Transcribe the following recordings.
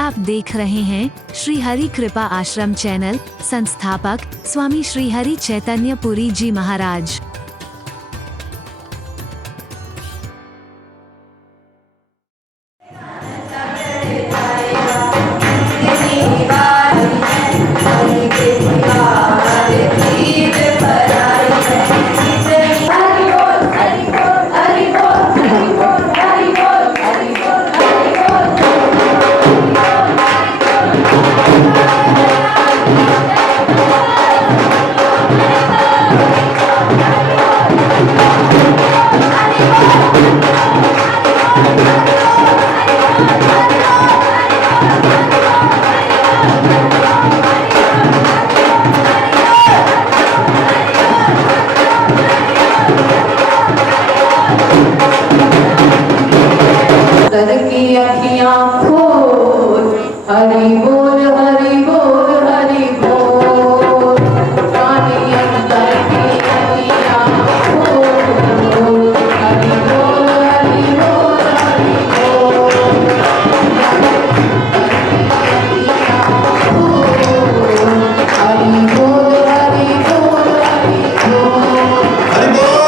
आप देख रहे हैं श्री हरि कृपा आश्रम चैनल। संस्थापक स्वामी श्री हरि चैतन्य पुरी जी महाराज। हरि बोल हरि बोल हरि बोल। प्राणी अंतर की अखियाँ खोल। हरि बोल हरि बोल हरि बोल। हरि बोल हरि बोल हरि बोल। हरि बोल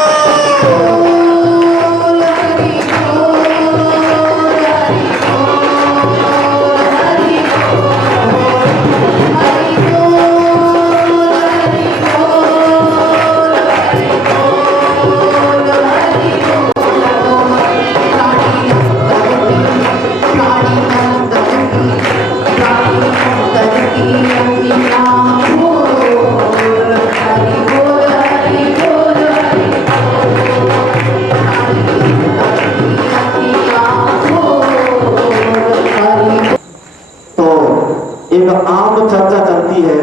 एक आम चर्चा चलती है,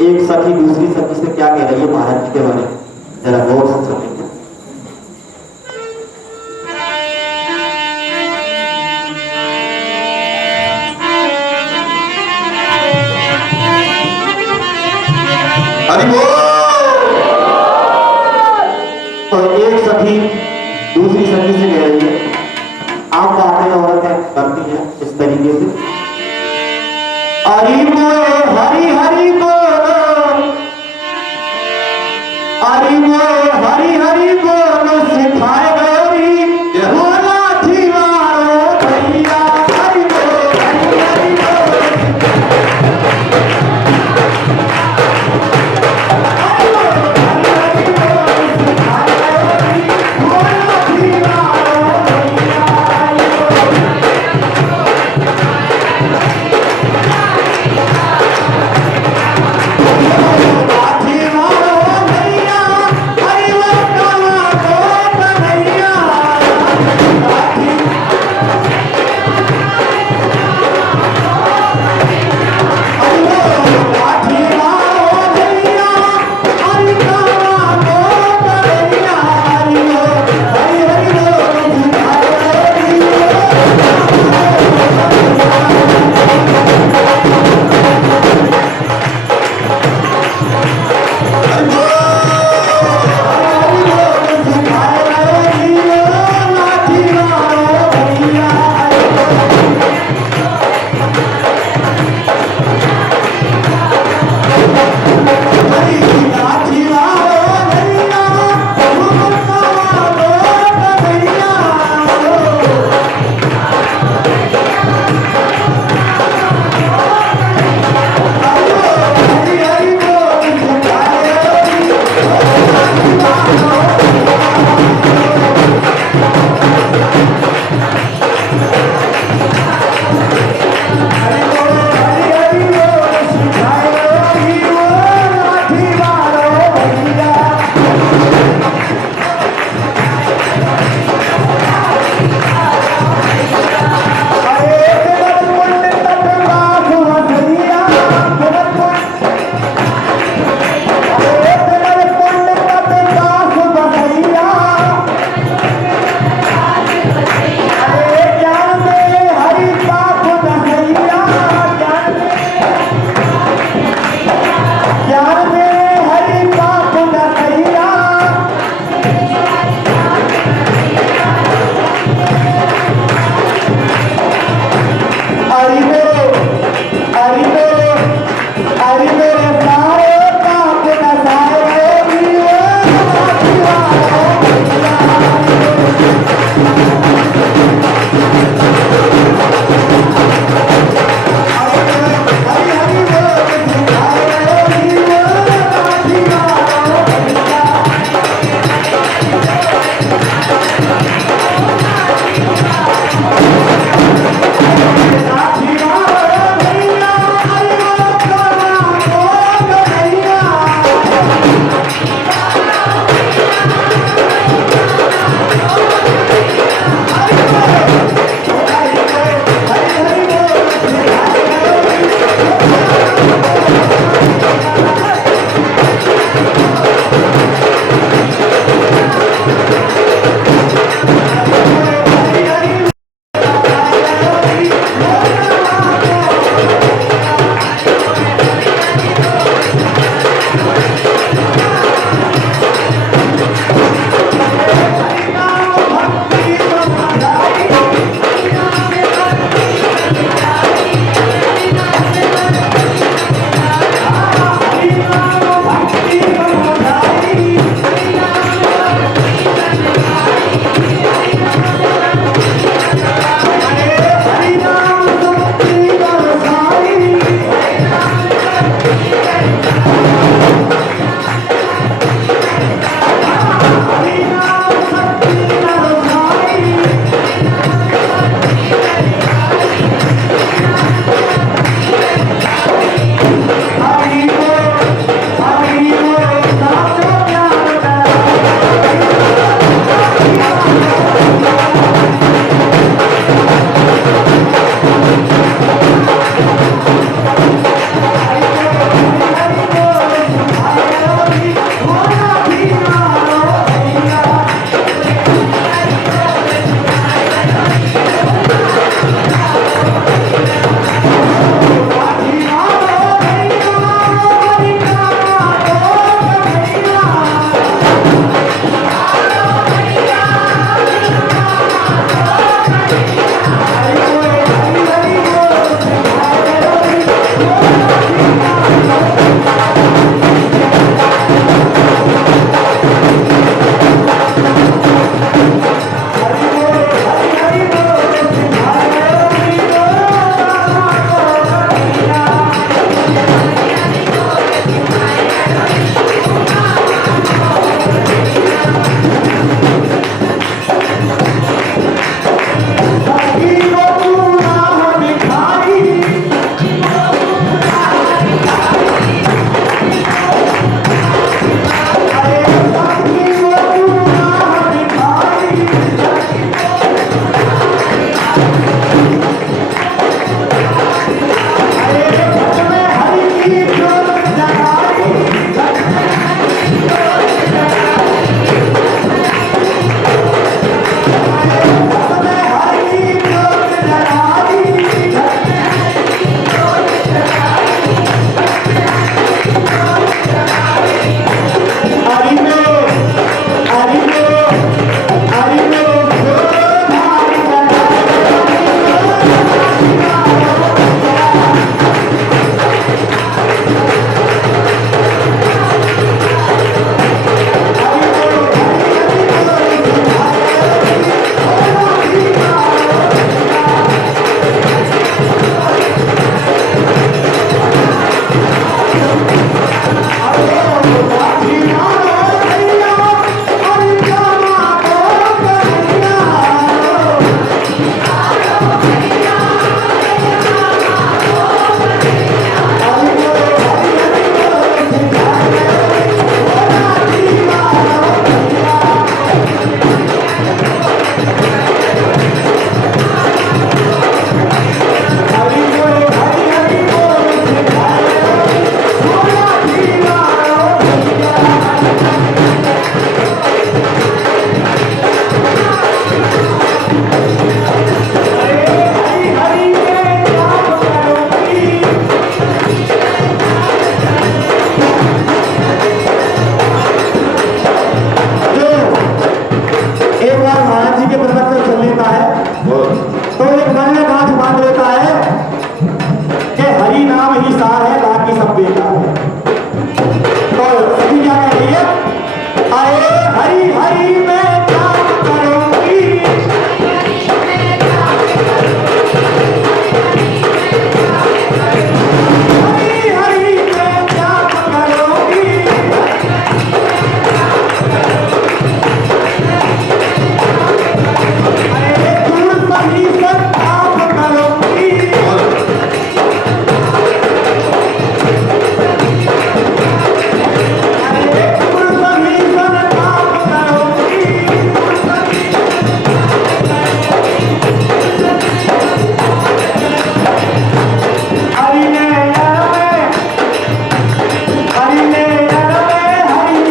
एक सखी दूसरी सखी से क्या कह रही है महाराज जी के बारे में, जरा गौर से सुनेंगे। हरि बोल। तो एक सखी दूसरी सखी से कह रही है, आम बातें औरतें करती हैं इस तरीके से, हरि बोल हरि हरि बोल, हरि बोल हरि हरि बोल, सिखाए गौरी बोला थी मारो भैया। हरि बोल हरि हरि मान लेता है कि हरि नाम ही सार है, बाकी सब बेकार है। तो सभी क्या कह रही है? आए हरि हरि मैं काम करूंगी, हरि हरि मैं काम करूंगी, अरे दूर सभी सब काम करूंगी, अरे दूर सभी सब काम करूंगी, हरि ने हरि ने हरि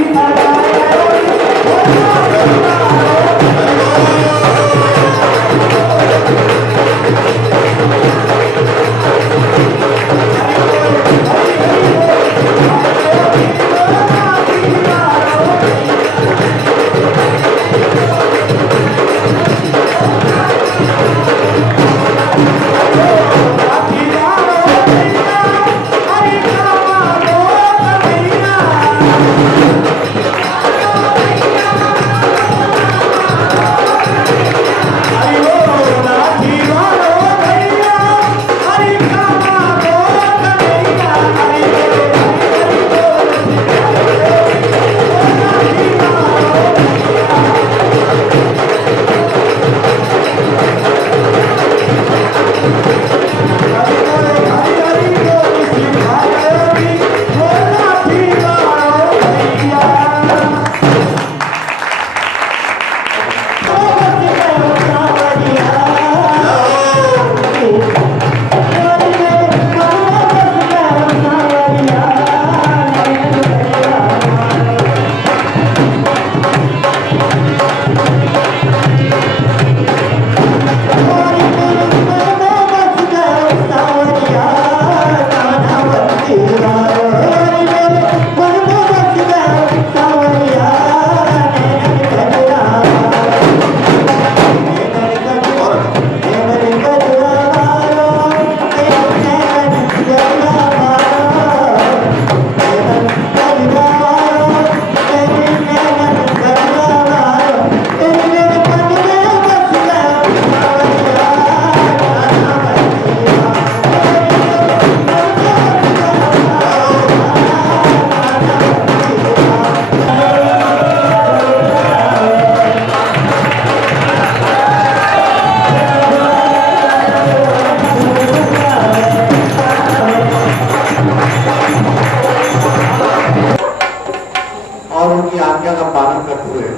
और उनकी आज्ञा का पालन करते हुए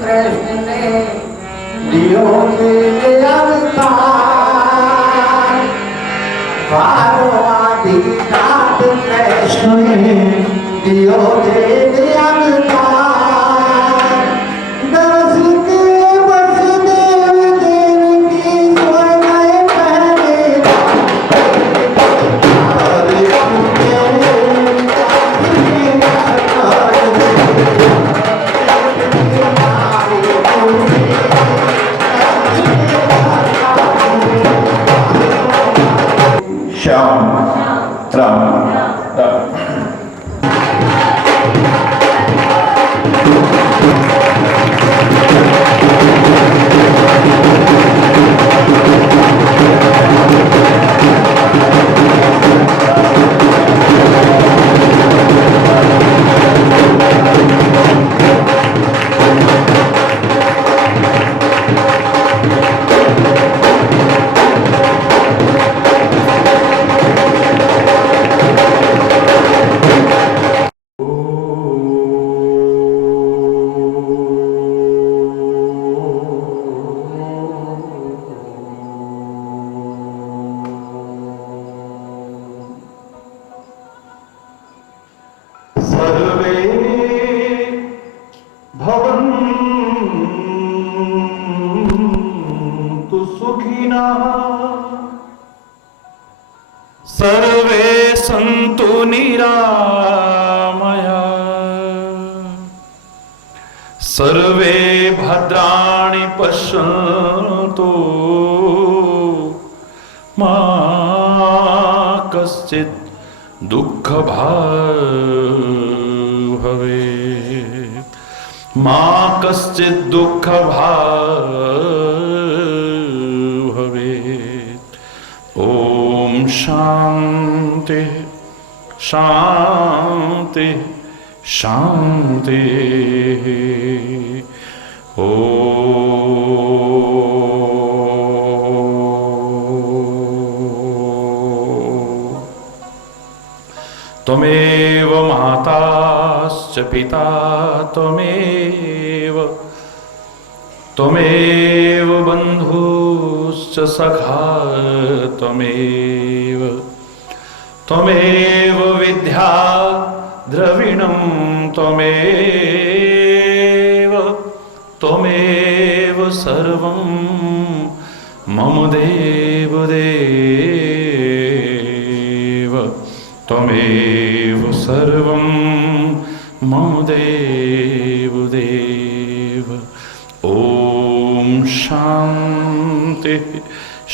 कृष्ण ने दियो के अवतार, पार्वती नाथ कृष्ण ने दियो के अवतार, दस के वसुदेव देवकी स्वर्ग पहले श्याम राम राम। सर्वे भवन्तु सुखिनः, सर्वे सन्तु निरामया, सर्वे भद्राणि पश्यन्तु मा कश्चित् दुःखभाग् भवेत् मा कश्चित् दुःखभाग् भवेत्। ॐ शान्ति शान्ति शान्ति। त्वमेव माताश्च पिता त्वमेव बन्धुश्च सखा त्वमेव विद्या द्रविणं त्वमेव सर्वं मम देवदेव त्वमेव सर्वं मम देवदेव। ॐ शान्ति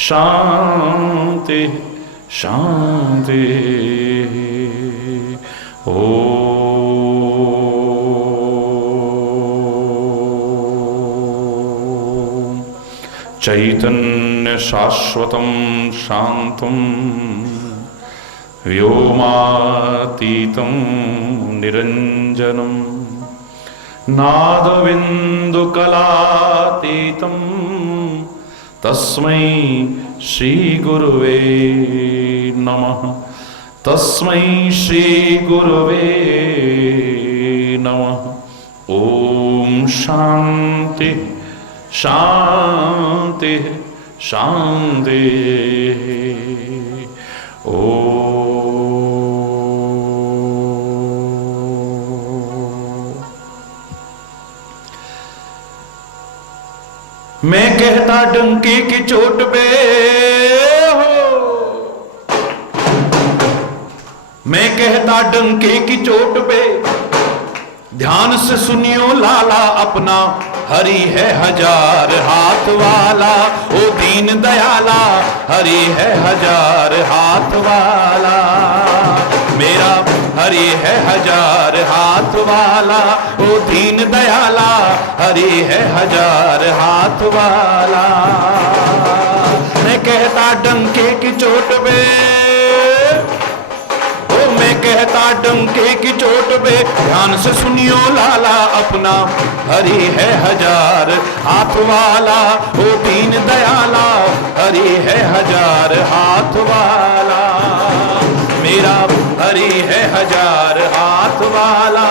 शान्ति शान्ति। ॐ चैतन्य शाश्वतं शान्तं व्योमातीतं निरञ्जनं नादबिन्दुकलातीतं तस्मै श्रीगुरुवे नमः तस्मै श्रीगुरुवे नमः। ॐ शान्ति शान्ति शान्ति। ॐ मैं कहता डंके की चोट पे हो, मैं कहता डंके की चोट पे ध्यान से सुनियो लाला अपना, हरि है हजार हाथ वाला ओ दीन दयाला, हरि है हजार हाथ वाला मेरा, हरि है हजार हाथ वाला ओ दीन दयाला, हरि है हजार हाथ वाला। मैं कहता डंके की चोट पे, मैं कहता डंके की चोट पे ध्यान से सुनियो लाला अपना, हरि है हजार हाथ वाला ओ दीन दयाला, हरि है हजार हाथ वाला मेरा, हरि है हजार हाथ वाला।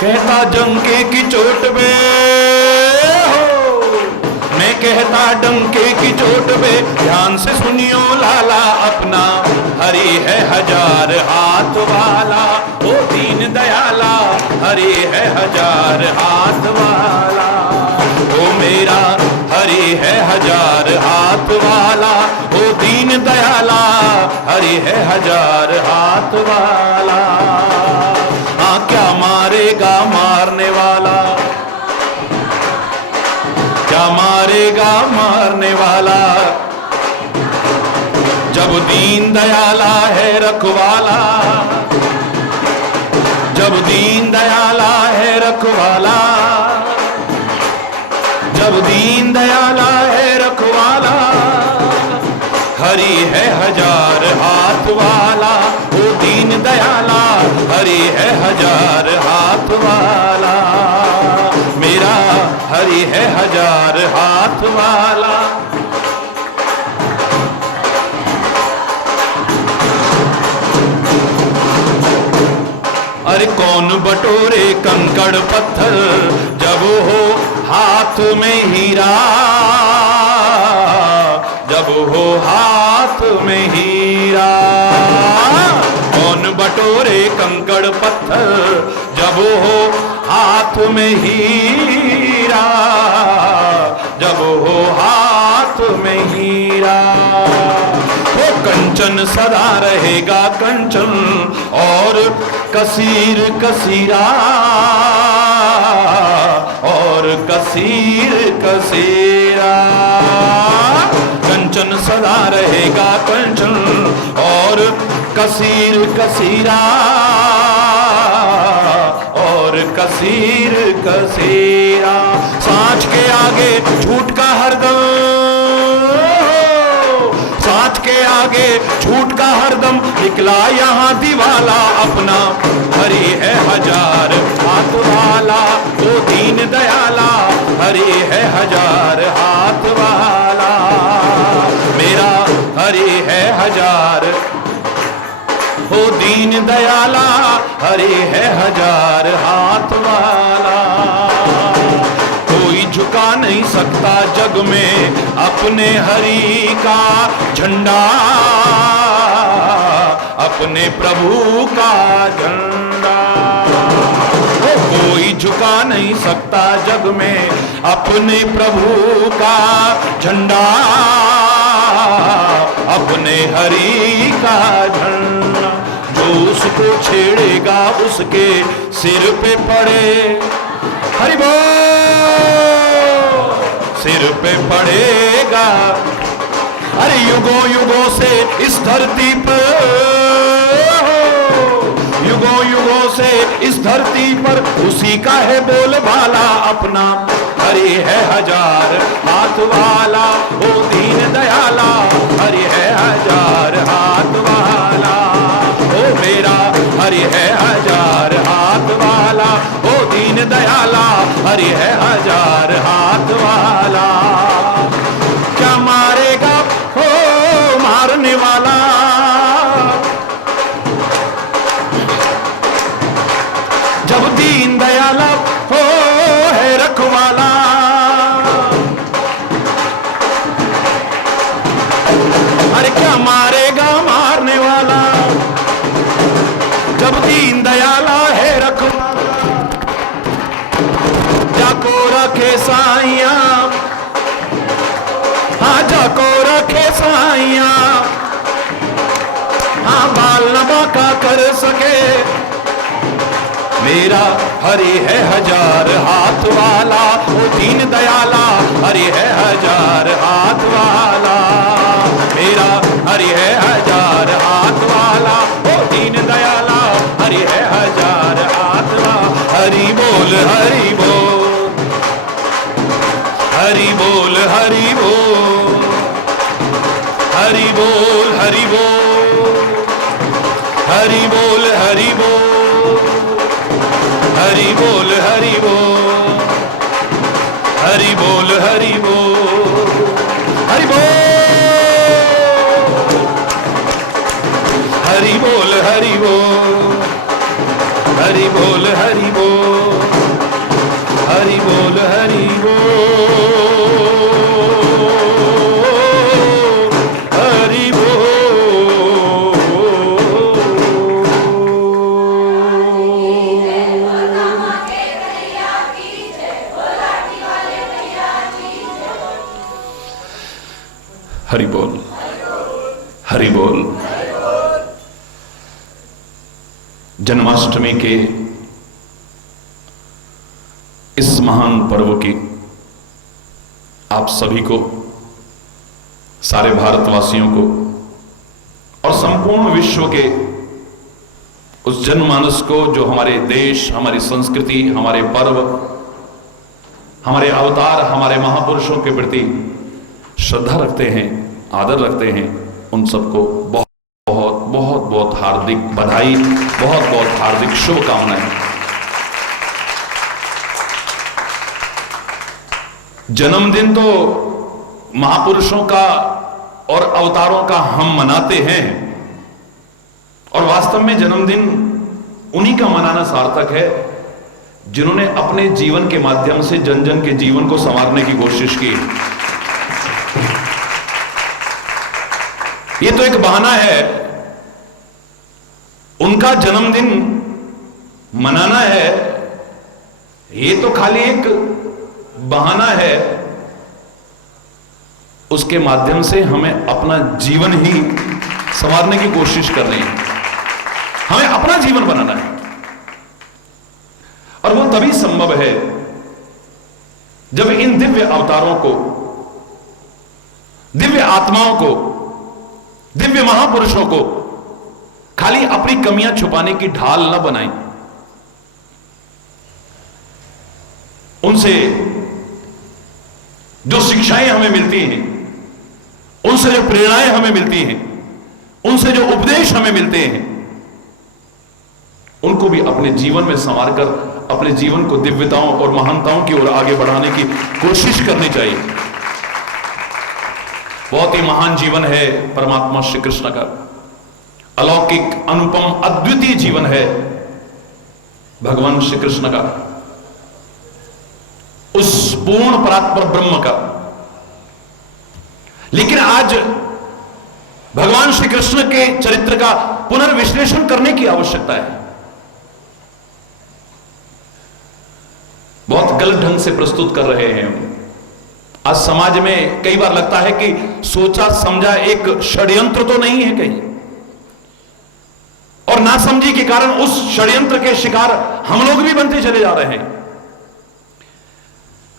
कहता डंके की चोट पे हो, मैं कहता डंके की चोट पे ध्यान से सुनियो लाला अपना, हरि है हजार हाथ वाला ओ दीन दयाला, हरि है हजार हाथ वाला ओ मेरा, हरि है हजार हाथ वाला ओ दीन दयाला, हरि है हजार हाथ वाला। क्या मारेगा मारने वाला, क्या मारेगा मारने वाला, जब दीन दयाला है रखवाला, जब दीन दयाला है रखवाला, जब दीन दयाला है रखवाला, हरि है हजार हाथ वाला ओ दीन दयाला, हरि है हजार हाथ वाला मेरा, हरि है हजार हाथ वाला। अरे कौन बटोरे कंकड़ पत्थर जब हो हाथ में हीरा, जब हो हाथ में हीरा, कौन बटोरे कंकड़ पत्थर जब हो हाथ हाथ में हीरा, जब हो हाथ में हीरा, वो कंचन सदा रहेगा कंचन और कसीर कसीरा, और कसीर कसीरा। कंचन सदा रहेगा कंचन और कसीर कसीरा, और कसीर कसीरा। सांच के आगे झूठ का हरदम, सांच के आगे झूठ का हरदम, निकला यहाँ दिवाला अपना। हरि है हजार हाथ वाला, वो दीन दयाला, हरि है हजार हाथ वाला। मेरा हरि है हजार, हो दीन दयाला, हरि है हजार हाथ वाला। कोई झुका नहीं सकता जग में अपने हरि का झंडा, अपने प्रभु का झंडा। कोई झुका नहीं सकता जग में अपने प्रभु का झंडा, अपने हरि का झंडा। जो उसको छेड़ेगा उसके सिर पे पड़े, हरि बोल, सिर पे पड़ेगा। अरे युगों युगों से इस धरती पर, युगों युगों से इस धरती पर उसी का है बोलबाला अपना। हरि है हजार हाथ वाला, ओ दीन दयाला, हरि है हजार हाथ वाला। ओ मेरा हरि है हजार हाथ वाला, ओ दीन दयाला, हरि है हजार हाथ वाला। क्या मारेगा हो मारने वाला, जब दीन दयाला हो है रखवाला। अरे क्या मारेगा मारने वाला, जब दीन दयाला है रखवाला। जाको रखे साइया, हाँ जाको रखे साइया, हाँ बाल न बाका कर सके। मेरा हरि है हजार हाथ वाला, ओ दीन दयाला, हरि है हजार हाथ वाला। मेरा हरि है हजार हाथ वाला, ओ दीन दयाला, हरि है हजार हाथ वाला। हरि बोल हरि बोल, हरि बोल हरि बोल, हरि बोल हरि बोल, हरि बोल हरि बोल, हरि बोल हरि बोल, हरि बोल हरि बोल, हरि बोल, हरि बोल हरि बोल, हरि बोल हरि बोल, हरि बोल हरि बोल, हरि बोल। हरि बोल, हरि बोल। जन्माष्टमी के इस महान पर्व की आप सभी को, सारे भारतवासियों को और संपूर्ण विश्व के उस जनमानस को जो हमारे देश, हमारी संस्कृति, हमारे पर्व, हमारे अवतार, हमारे महापुरुषों के प्रति श्रद्धा रखते हैं, आदर रखते हैं, उन सबको बहुत बहुत बहुत बहुत हार्दिक बधाई, बहुत बहुत हार्दिक शुभकामनाएं। जन्मदिन तो महापुरुषों का और अवतारों का हम मनाते हैं, और वास्तव में जन्मदिन उन्हीं का मनाना सार्थक है जिन्होंने अपने जीवन के माध्यम से जन जन के जीवन को संवारने की कोशिश की। ये तो एक बहाना है, उनका जन्मदिन मनाना है, ये तो खाली एक बहाना है, उसके माध्यम से हमें अपना जीवन ही संवारने की कोशिश करनी है, हमें अपना जीवन बनाना है। और वो तभी संभव है जब इन दिव्य अवतारों को, दिव्य आत्माओं को, दिव्य महापुरुषों को खाली अपनी कमियां छुपाने की ढाल न बनाएं, उनसे जो शिक्षाएं हमें मिलती हैं, उनसे जो प्रेरणाएं हमें मिलती हैं, उनसे जो उपदेश हमें मिलते हैं, उनको भी अपने जीवन में संवार कर अपने जीवन को दिव्यताओं और महानताओं की ओर आगे बढ़ाने की कोशिश करनी चाहिए। बहुत ही महान जीवन है परमात्मा श्री कृष्ण का, अलौकिक, अनुपम, अद्वितीय जीवन है भगवान श्री कृष्ण का, उस पूर्ण परात्पर ब्रह्म का। लेकिन आज भगवान श्री कृष्ण के चरित्र का पुनर्विश्लेषण करने की आवश्यकता है। बहुत गलत ढंग से प्रस्तुत कर रहे हैं हम। आज समाज में कई बार लगता है कि सोचा समझा एक षड्यंत्र तो नहीं है कहीं, और नासमझी के कारण उस षड्यंत्र के शिकार हम लोग भी बनते चले जा रहे हैं।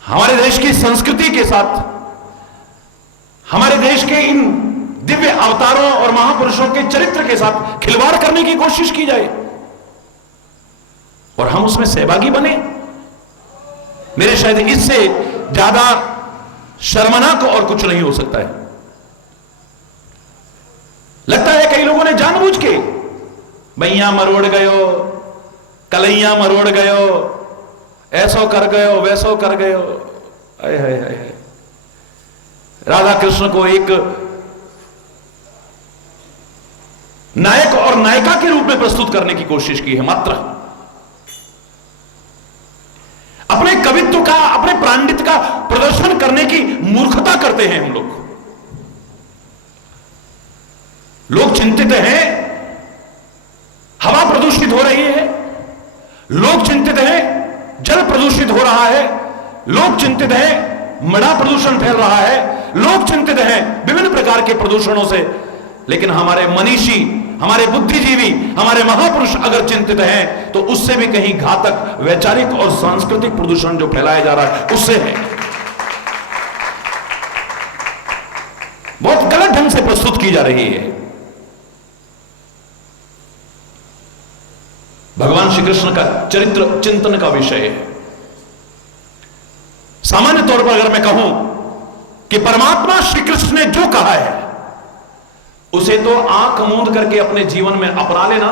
हमारे देश की संस्कृति के साथ, हमारे देश के इन दिव्य अवतारों और महापुरुषों के चरित्र के साथ खिलवाड़ करने की कोशिश की जाए और हम उसमें सहभागी बने। मेरे शायद इससे ज्यादा शर्मनाक और कुछ नहीं हो सकता है। लगता है कई लोगों ने जानबूझ के भैया मरोड़ गयो, कलैया मरोड़ गयो, ऐसो कर गयो, वैसो कर गयो, आय हाय हाय, राधा कृष्ण को एक नायक और नायिका के रूप में प्रस्तुत करने की कोशिश की है। मात्र अपने कवित्व का, अपने पांडित्य का प्रदर्शन करने की मूर्खता करते हैं हम लोग। लोग चिंतित हैं हवा प्रदूषित हो रही है, लोग चिंतित हैं जल प्रदूषित हो रहा है, लोग चिंतित हैं मृदा प्रदूषण फैल रहा है, लोग चिंतित हैं विभिन्न प्रकार के प्रदूषणों से। लेकिन हमारे मनीषी, हमारे बुद्धिजीवी, हमारे महापुरुष अगर चिंतित हैं तो उससे भी कहीं घातक वैचारिक और सांस्कृतिक प्रदूषण जो फैलाया जा रहा है उससे है। बहुत गलत ढंग से प्रस्तुत की जा रही है। भगवान श्री कृष्ण का चरित्र चिंतन का विषय है। सामान्य तौर पर अगर मैं कहूं कि परमात्मा श्री कृष्ण ने जो कहा है उसे तो आंख मूंद करके अपने जीवन में अपना लेना,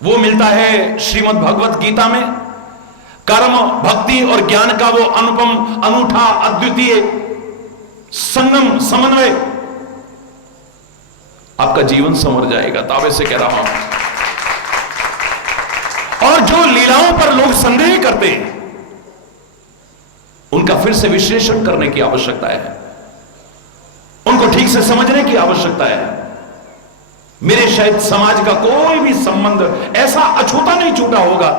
वो मिलता है श्रीमद् भगवत गीता में। कर्म, भक्ति और ज्ञान का वो अनुपम, अनूठा, अद्वितीय संगम, समन्वय, आपका जीवन संवर जाएगा, दावे से कह रहा हूं। और जो लीलाओं पर लोग संदेह करते हैं उनका फिर से विश्लेषण करने की आवश्यकता है, उनको ठीक से समझने की आवश्यकता है। मेरे शायद समाज का कोई भी संबंध ऐसा अछूता नहीं छूटा होगा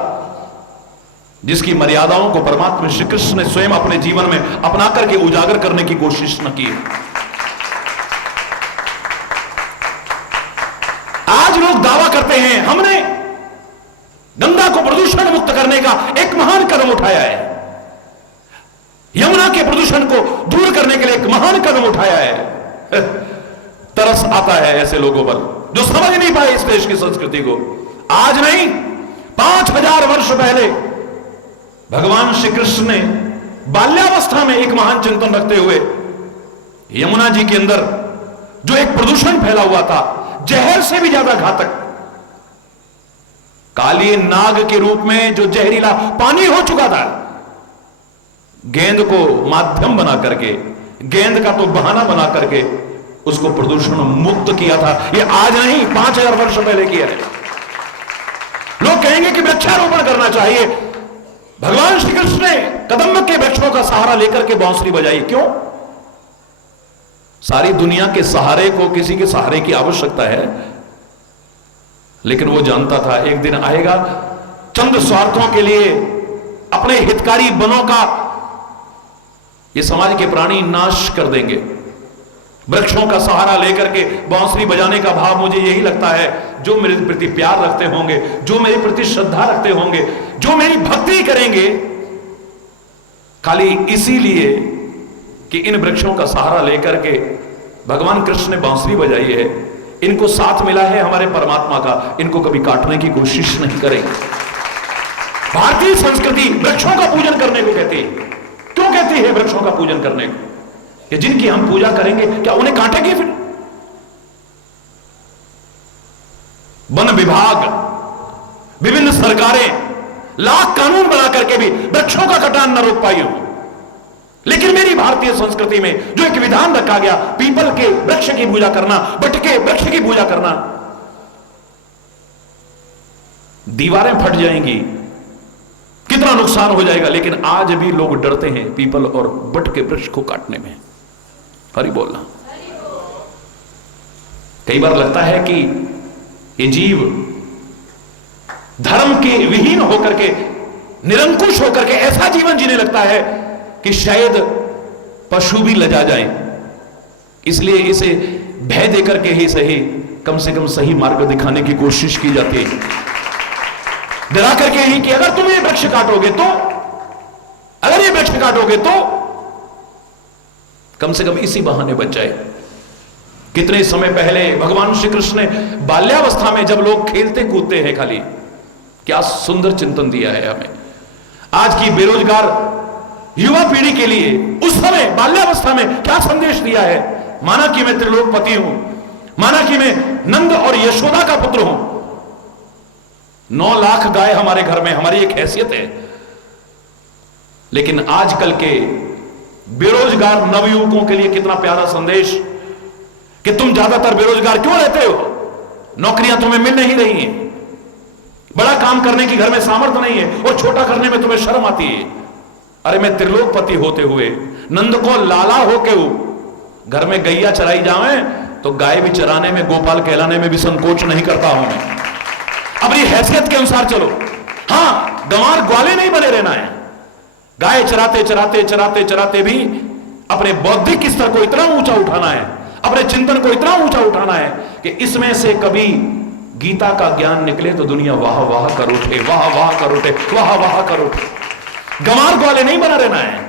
जिसकी मर्यादाओं को परमात्मा श्री कृष्ण ने स्वयं अपने जीवन में अपना करके उजागर करने की कोशिश न की। आज लोग दावा करते हैं हमने गंगा को प्रदूषण मुक्त करने का एक महान कदम उठाया है, यमुना के प्रदूषण को दूर करने के लिए एक महान कदम उठाया है। तरस आता है ऐसे लोगों पर जो समझ नहीं पाए इस देश की संस्कृति को। आज नहीं, 5000 वर्ष पहले भगवान श्री कृष्ण ने बाल्यावस्था में एक महान चिंतन रखते हुए यमुना जी के अंदर जो एक प्रदूषण फैला हुआ था, जहर से भी ज्यादा घातक, काली नाग के रूप में जो जहरीला पानी हो चुका था, गेंद को माध्यम बना करके, गेंद का तो बहाना बना करके उसको प्रदूषण मुक्त किया था। ये आज नहीं, 5000 वर्ष पहले किया है। लोग कहेंगे कि वृक्षारोपण करना चाहिए। भगवान श्री कृष्ण ने कदम्ब के वृक्षों का सहारा लेकर के बांसुरी बजाई। क्यों? सारी दुनिया के सहारे को किसी के सहारे की आवश्यकता है, लेकिन वो जानता था एक दिन आएगा, चंद स्वार्थों के लिए अपने हितकारी बनों का ये समाज के प्राणी नाश कर देंगे। वृक्षों का सहारा लेकर के बांसुरी बजाने का भाव मुझे यही लगता है, जो मेरे प्रति प्यार रखते होंगे, जो मेरे प्रति श्रद्धा रखते होंगे, जो मेरी भक्ति करेंगे खाली इसीलिए कि इन वृक्षों का सहारा लेकर के भगवान कृष्ण ने बांसुरी बजाई है, इनको साथ मिला है हमारे परमात्मा का, इनको कभी काटने की कोशिश नहीं करेंगे। भारतीय संस्कृति वृक्षों का पूजन करने को कहती है। क्यों कहती है वृक्षों का पूजन करने को? कि जिनकी हम पूजा करेंगे क्या उन्हें काटेंगे? फिर वन विभाग, विभिन्न सरकारें लाख कानून बना करके भी वृक्षों का कटान न रोक पाई हो, लेकिन मेरी भारतीय संस्कृति में जो एक विधान रखा गया, पीपल के वृक्ष की पूजा करना, बट के वृक्ष की पूजा करना, दीवारें फट जाएंगी, कितना नुकसान हो जाएगा, लेकिन आज भी लोग डरते हैं पीपल और बट के वृक्ष को काटने में। हरि बोलना। कई बार लगता है कि ये जीव धर्म के विहीन होकर के, निरंकुश होकर के ऐसा जीवन जीने लगता है कि शायद पशु भी लजा जाए, इसलिए इसे भय देकर के ही सही, कम से कम सही मार्ग दिखाने की कोशिश की जाती है, डरा करके ही कि अगर तुम ये वृक्ष काटोगे तो, अगर ये वृक्ष काटोगे तो कम से कम इसी बहाने बच जाए। कितने समय पहले भगवान श्री कृष्ण ने बाल्यावस्था में जब लोग खेलते कूदते हैं खाली, क्या सुंदर चिंतन दिया है हमें। आज की बेरोजगार युवा पीढ़ी के लिए उस समय बाल्यावस्था में क्या संदेश दिया है। माना कि मैं त्रिलोकपति हूं, माना कि मैं नंद और यशोदा का पुत्र हूं, 9 लाख गाय हमारे घर में, हमारी एक हैसियत है, लेकिन आजकल के बेरोजगार नवयुवकों के लिए कितना प्यारा संदेश कि तुम ज्यादातर बेरोजगार क्यों रहते हो, नौकरियां तुम्हें मिल नहीं रही हैं, बड़ा काम करने की घर में सामर्थ्य नहीं है और छोटा करने में तुम्हें शर्म आती है। अरे मैं त्रिलोकपति होते हुए, नंद को लाला होके घर में गैया चराई जावे तो गाय भी चराने में, गोपाल कहलाने में भी संकोच नहीं करता हूं मैं। अपनी हैसियत के अनुसार चलो। हां, गंवार ग्वाले नहीं बने रहना है। गाय चराते चराते चराते चराते भी अपने बौद्धिक स्तर को इतना ऊंचा उठाना है, अपने चिंतन को इतना ऊंचा उठाना है कि इसमें से कभी गीता का ज्ञान निकले तो दुनिया वाह वाह कर उठे, वाह वाह कर उठे, वाह वाह कर उठे। गंवार ग्वाले नहीं बना रहना है।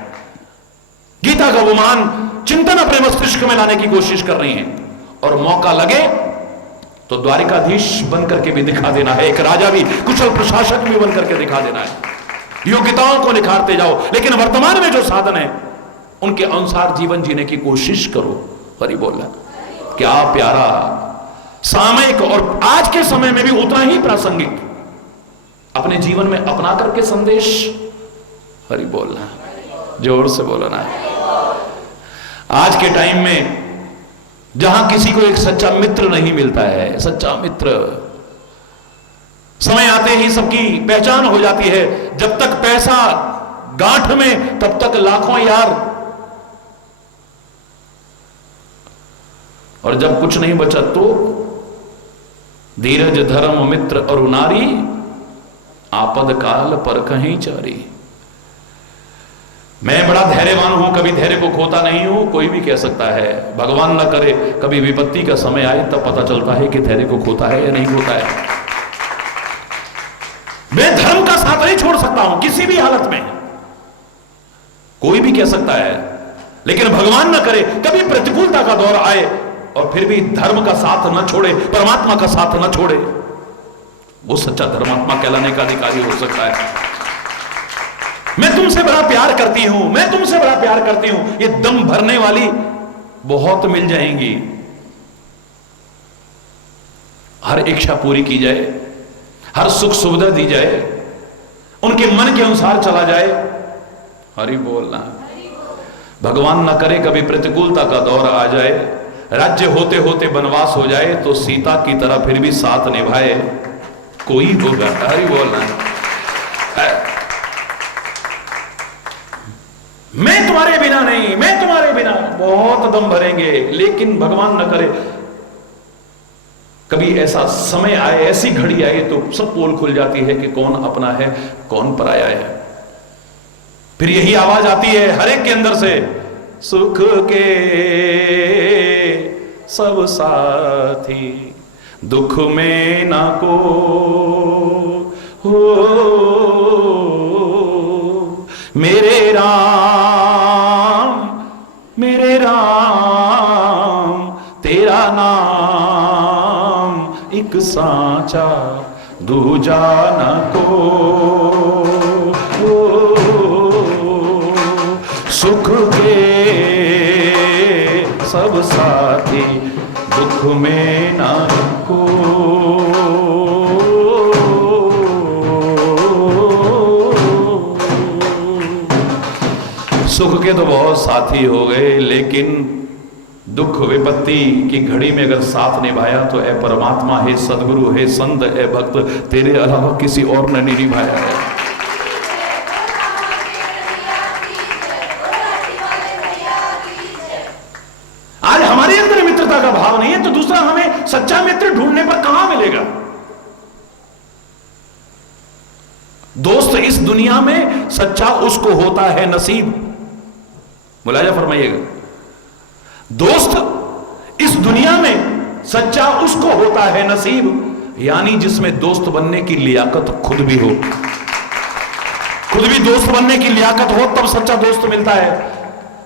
गीता का गुमान चिंतन अपने मस्तिष्क में लाने की कोशिश कर रही है, और मौका लगे तो द्वारिकाधीश बन करके भी दिखा देना है, एक राजा भी, कुशल प्रशासक भी बन करके दिखा देना है। योग्यताओं को निखारते जाओ, लेकिन वर्तमान में जो साधन है उनके अनुसार जीवन जीने की कोशिश करो। हरि बोला। क्या प्यारा सामयिक और आज के समय में भी उतना ही प्रासंगिक अपने जीवन में अपना करके संदेश। हरि बोलना, जोर से बोलो ना। आज के टाइम में जहां किसी को एक सच्चा मित्र नहीं मिलता है, सच्चा मित्र, समय आते ही सबकी पहचान हो जाती है। जब तक पैसा गांठ में तब तक लाखों यार, और जब कुछ नहीं बचा तो धीरज धर्म मित्र और नारी, आपद काल पर कहीं चारी। मैं बड़ा धैर्यवान हूं, कभी धैर्य को खोता नहीं हूं, कोई भी कह सकता है। भगवान न करे कभी विपत्ति का समय आए तब पता चलता है कि धैर्य को खोता है या नहीं खोता है। मैं धर्म का साथ नहीं छोड़ सकता हूं किसी भी हालत में, कोई भी कह सकता है, लेकिन भगवान न करे कभी प्रतिकूलता का दौर आए और फिर भी धर्म का साथ न छोड़े, परमात्मा का साथ न छोड़े, वो सच्चा धर्मात्मा कहलाने का अधिकारी हो सकता है। मैं तुमसे बड़ा प्यार करती हूं, मैं तुमसे बड़ा प्यार करती हूं, ये दम भरने वाली बहुत मिल जाएंगी। हर इच्छा पूरी की जाए, हर सुख सुविधा दी जाए, उनके मन के अनुसार चला जाए। हरि बोलना। भगवान न करे कभी प्रतिकूलता का दौर आ जाए, राज्य होते होते वनवास हो जाए तो सीता की तरह फिर भी साथ निभाए कोई होगा। हरि बोलना। मैं तुम्हारे बिना नहीं, मैं तुम्हारे बिना, बहुत दम भरेंगे, लेकिन भगवान न करे कभी ऐसा समय आए, ऐसी घड़ी आए तो सब पोल खुल जाती है कि कौन अपना है कौन पराया है। फिर यही आवाज आती है हर एक के अंदर से, सुख के सब साथी दुख में ना को हो, मेरे राम तेरा नाम एक सांचा दूजा न को, सुख के सब साथी दुख में ना को। सुख के तो बहुत साथी हो गए, लेकिन दुख विपत्ति की घड़ी में अगर साथ निभाया तो ए परमात्मा, हे सदगुरु, हे संत, हे भक्त, तेरे अलावा किसी और ने नहीं निभाया है। आज हमारे अंदर मित्रता का भाव नहीं है तो दूसरा हमें सच्चा मित्र ढूंढने पर कहां मिलेगा। दोस्त इस दुनिया में सच्चा उसको होता है नसीब, मुलाजा फरमाइएगा, दोस्त इस दुनिया में सच्चा उसको होता है नसीब, यानी जिसमें दोस्त बनने की लियाकत खुद भी हो, खुद भी दोस्त बनने की लियाकत हो तब सच्चा दोस्त मिलता है।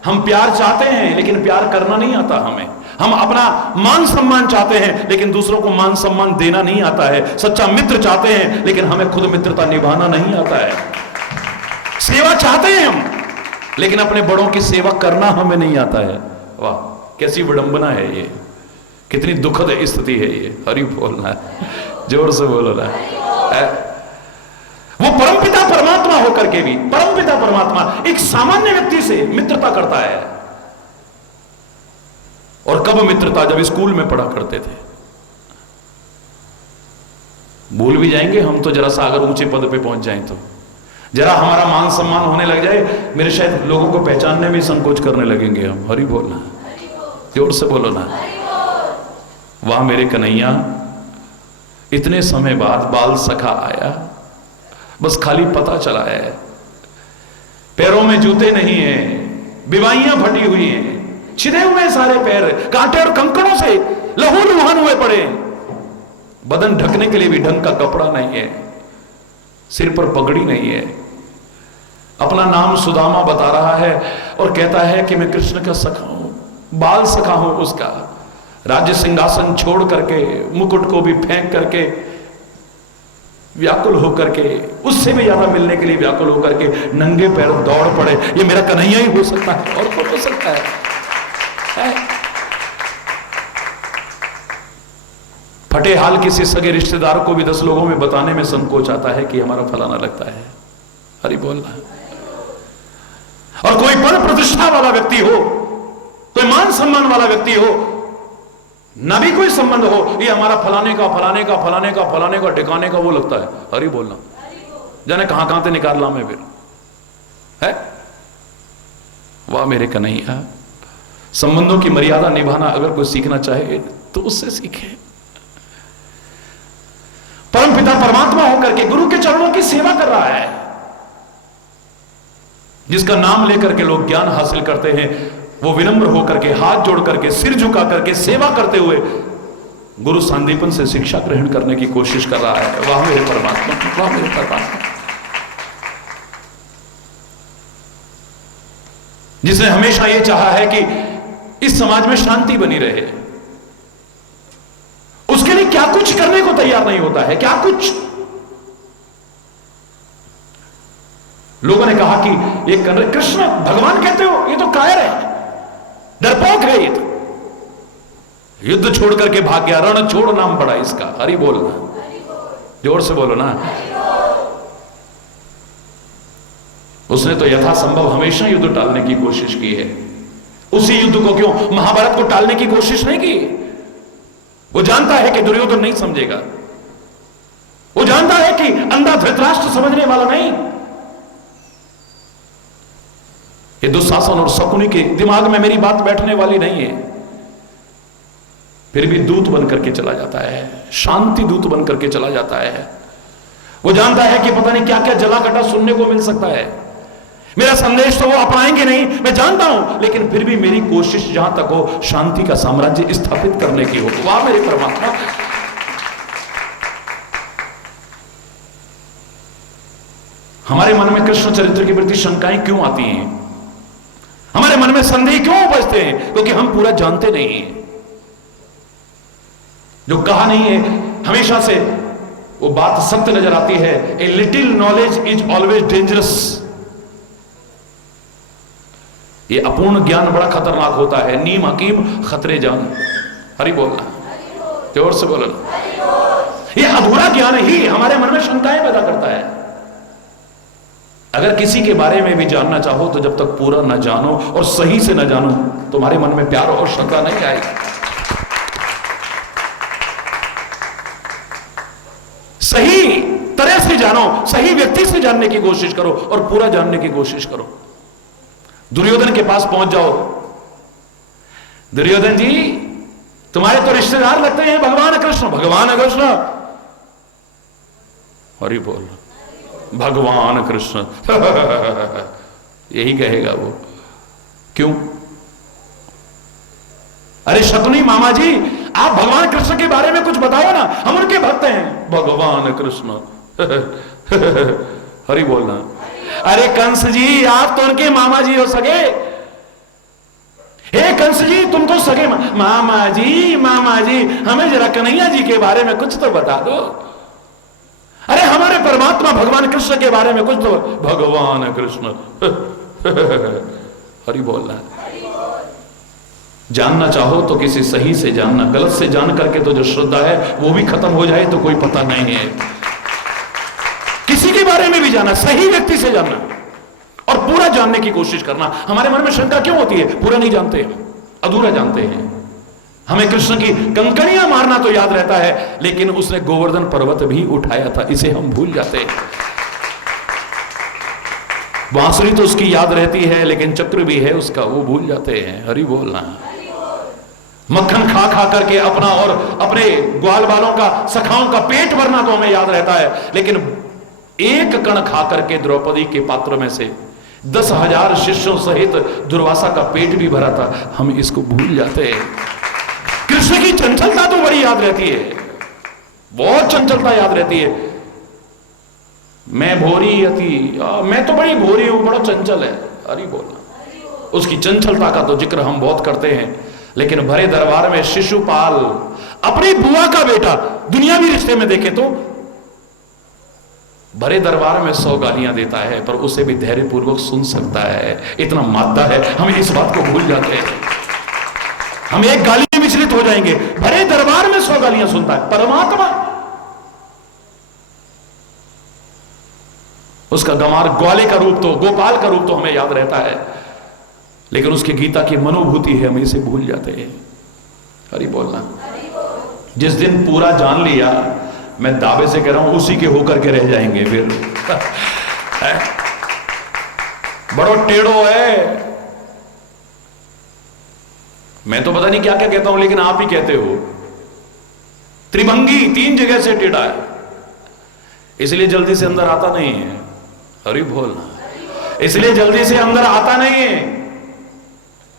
हम प्यार चाहते हैं लेकिन प्यार करना नहीं आता हमें, हम अपना मान सम्मान चाहते हैं लेकिन दूसरों को मान सम्मान देना नहीं आता है। सच्चा मित्र चाहते हैं लेकिन हमें खुद मित्रता निभाना नहीं आता है। सेवा चाहते हैं हम लेकिन अपने बड़ों की सेवा करना हमें नहीं आता है। वाह, कैसी विडंबना है ये, कितनी दुखद स्थिति है ये। हरि बोलना है, जोर से बोलो ना। वो परमपिता परमात्मा होकर के भी, परमपिता परमात्मा एक सामान्य व्यक्ति से मित्रता करता है। और कब मित्रता, जब स्कूल में पढ़ा करते थे। भूल भी जाएंगे हम तो, जरा सा अगर ऊंचे पद पे पहुंच जाएं तो, जरा हमारा मान सम्मान होने लग जाए, मेरे शायद लोगों को पहचानने में संकोच करने लगेंगे हम। हरि बोलना, जोर से बोलो ना। वाह मेरे कन्हैया, इतने समय बाद बाल सखा आया, बस खाली पता चला है। पैरों में जूते नहीं है, बिवाइयां फटी हुई हैं, छिदे हुए सारे पैर, कांटे और कंकड़ों से लहू लुहान हुए पड़े, बदन ढकने के लिए भी ढंग का कपड़ा नहीं है, सिर पर पगड़ी नहीं है। अपना नाम सुदामा बता रहा है और कहता है कि मैं कृष्ण का सखा हूं, बाल सखा हूं उसका। राज्य सिंहासन छोड़ करके, मुकुट को भी फेंक करके, व्याकुल होकर के, उससे भी ज्यादा मिलने के लिए व्याकुल होकर के नंगे पैर दौड़ पड़े। ये मेरा कन्हैया ही हो सकता है, और कौन हो सकता है? फटे हाल किसी सगे रिश्तेदार को भी 10 लोगों में बताने में संकोच आता है कि हमारा फलाना लगता है। हरि बोलना। और कोई पद प्रतिष्ठा वाला व्यक्ति हो, कोई मान सम्मान वाला व्यक्ति हो, ना भी कोई संबंध हो, ये हमारा फलाने का फलाने का फलाने का फलाने का ठिकाने का वो लगता है। हरि बोलना। जाने कहां कहां से निकाल ला मैं फिर है। वाह मेरे कन्हैया, संबंधों की मर्यादा निभाना अगर कोई सीखना चाहे तो उससे सीखे। परम पिता परमात्मा होकर के गुरु के चरणों की सेवा कर रहा है, जिसका नाम लेकर के लोग ज्ञान हासिल करते हैं, वो विनम्र होकर के, हाथ जोड़ करके, सिर झुका करके, सेवा करते हुए गुरु सांदीपन से शिक्षा ग्रहण करने की कोशिश कर रहा है। वाह मेरे परमात्मा, वाह मेरे परमात्मा, जिसने हमेशा यह चाहा है कि इस समाज में शांति बनी रहे, उसके लिए क्या कुछ करने को तैयार नहीं होता है। क्या कुछ लोगों ने कहा कि ये कृष्ण भगवान कहते हो, ये तो कायर है, डरपोक है, ये तो युद्ध छोड़ करके भाग गया, रण छोड़ नाम पड़ा इसका। हरि बोलना, जोर से बोलो ना। उसने तो यथासंभव हमेशा युद्ध टालने की कोशिश की है। उसी युद्ध को क्यों, महाभारत को टालने की कोशिश नहीं की। वो जानता है कि दुर्योधन नहीं समझेगा, वो जानता है कि अंधा धृतराष्ट्र समझने वाला नहीं। ये दुशासन और शकुनी के दिमाग में मेरी बात बैठने वाली नहीं है। फिर भी दूत बन करके चला जाता है, शांति दूत बन करके चला जाता है। वो जानता है कि पता नहीं क्या क्या जला कटा सुनने को मिल सकता है। मेरा संदेश तो वो अपनाएंगे नहीं, मैं जानता हूं, लेकिन फिर भी मेरी कोशिश जहां तक हो शांति का साम्राज्य स्थापित करने की हो। वाह मेरे परमात्मा। हमारे मन में कृष्ण चरित्र के प्रति शंकाएं क्यों आती हैं? हमारे मन में संदेह क्यों उपजते हैं? क्योंकि हम पूरा जानते नहीं हैं। जो कहा नहीं है, हमेशा से वो बात सत्य नजर आती है, a little knowledge is always dangerous. ये अपूर्ण ज्ञान बड़ा खतरनाक होता है। नीम हकीम खतरे जान। हरि बोलना, जोर से बोलना। ये अधूरा ज्ञान ही हमारे मन में शंकाएं पैदा करता है। अगर किसी के बारे में भी जानना चाहो तो जब तक पूरा न जानो और सही से न जानो, तुम्हारे मन में प्यार और श्रद्धा नहीं आएगी। सही तरह से जानो, सही व्यक्ति से जानने की कोशिश करो और पूरा जानने की कोशिश करो। दुर्योधन के पास पहुंच जाओ, दुर्योधन जी तुम्हारे तो रिश्तेदार लगते हैं भगवान कृष्ण। भगवान कृष्ण, हरि बोल, भगवान कृष्ण यही कहेगा वो। क्यों? अरे शकुनी मामा जी, आप भगवान कृष्ण के बारे में कुछ बताओ ना, हम उनके भक्त हैं। भगवान कृष्ण हरि बोलना। अरे कंस जी, आप तो उनके मामा जी हो सके। हे कंस जी, तुम तो सगे मामा जी। मामा जी, हमें जरा कन्हैया जी के बारे में कुछ तो बता दो। अरे हमारे परमात्मा भगवान कृष्ण के बारे में कुछ तो। भगवान कृष्ण हरि बोलना। जानना चाहो तो किसी सही से जानना, गलत से जान करके तो जो श्रद्धा है वो भी खत्म हो जाए तो कोई पता नहीं है। किसी के बारे में भी जाना, सही व्यक्ति से जानना और पूरा जानने की कोशिश करना। हमारे मन में शंका क्यों होती है? पूरा नहीं जानते, अधूरा जानते हैं। हमें कृष्ण की कंकड़ियां मारना तो याद रहता है, लेकिन उसने गोवर्धन पर्वत भी उठाया था, इसे हम भूल जाते हैं। बांसुरी तो उसकी याद रहती है, लेकिन चक्र भी है उसका, वो भूल जाते हैं। हरि बोलना। मक्खन खा खा करके अपना और अपने ग्वाल बालों का, सखाओं का पेट भरना तो हमें याद रहता है, लेकिन एक कण खा करके द्रौपदी के पात्र में से 10,000 शिष्यों सहित दुर्वासा का पेट भी भरा था, हम इसको भूल जाते हैं। कृष्ण की चंचलता तो बड़ी याद रहती है, बहुत चंचलता याद रहती है। मैं भोरी अति, मैं तो बड़ी भोरी हूं, बड़ा चंचल है। अरे बोलना। उसकी चंचलता का तो जिक्र हम बहुत करते हैं, लेकिन भरे दरबार में शिशुपाल, अपनी बुआ का बेटा, दुनियावी रिश्ते में देखे तो भरे दरबार में 100 गालियां देता है, पर उसे भी धैर्यपूर्वक सुन सकता है। इतना मादा है, हम इस बात को भूल जाते हैं। हम एक गाली में विचलित हो जाएंगे। भरे दरबार में 100 गालियां सुनता है परमात्मा। उसका गमार, ग्वाले का रूप तो, गोपाल का रूप तो हमें याद रहता है, लेकिन उसकी गीता की मनोभूति है, हम इसे भूल जाते हैं। हरि बोलना। जिस दिन पूरा जान लिया, मैं दावे से कह रहा हूं उसी के होकर के रह जाएंगे फिर। बड़ो टेढ़ो है। मैं तो पता नहीं क्या क्या कहता हूं, लेकिन आप ही कहते हो। त्रिभंगी, 3 जगह से टेढ़ा है, इसलिए जल्दी से अंदर आता नहीं है। हरि बोलना। इसलिए जल्दी से अंदर आता नहीं है।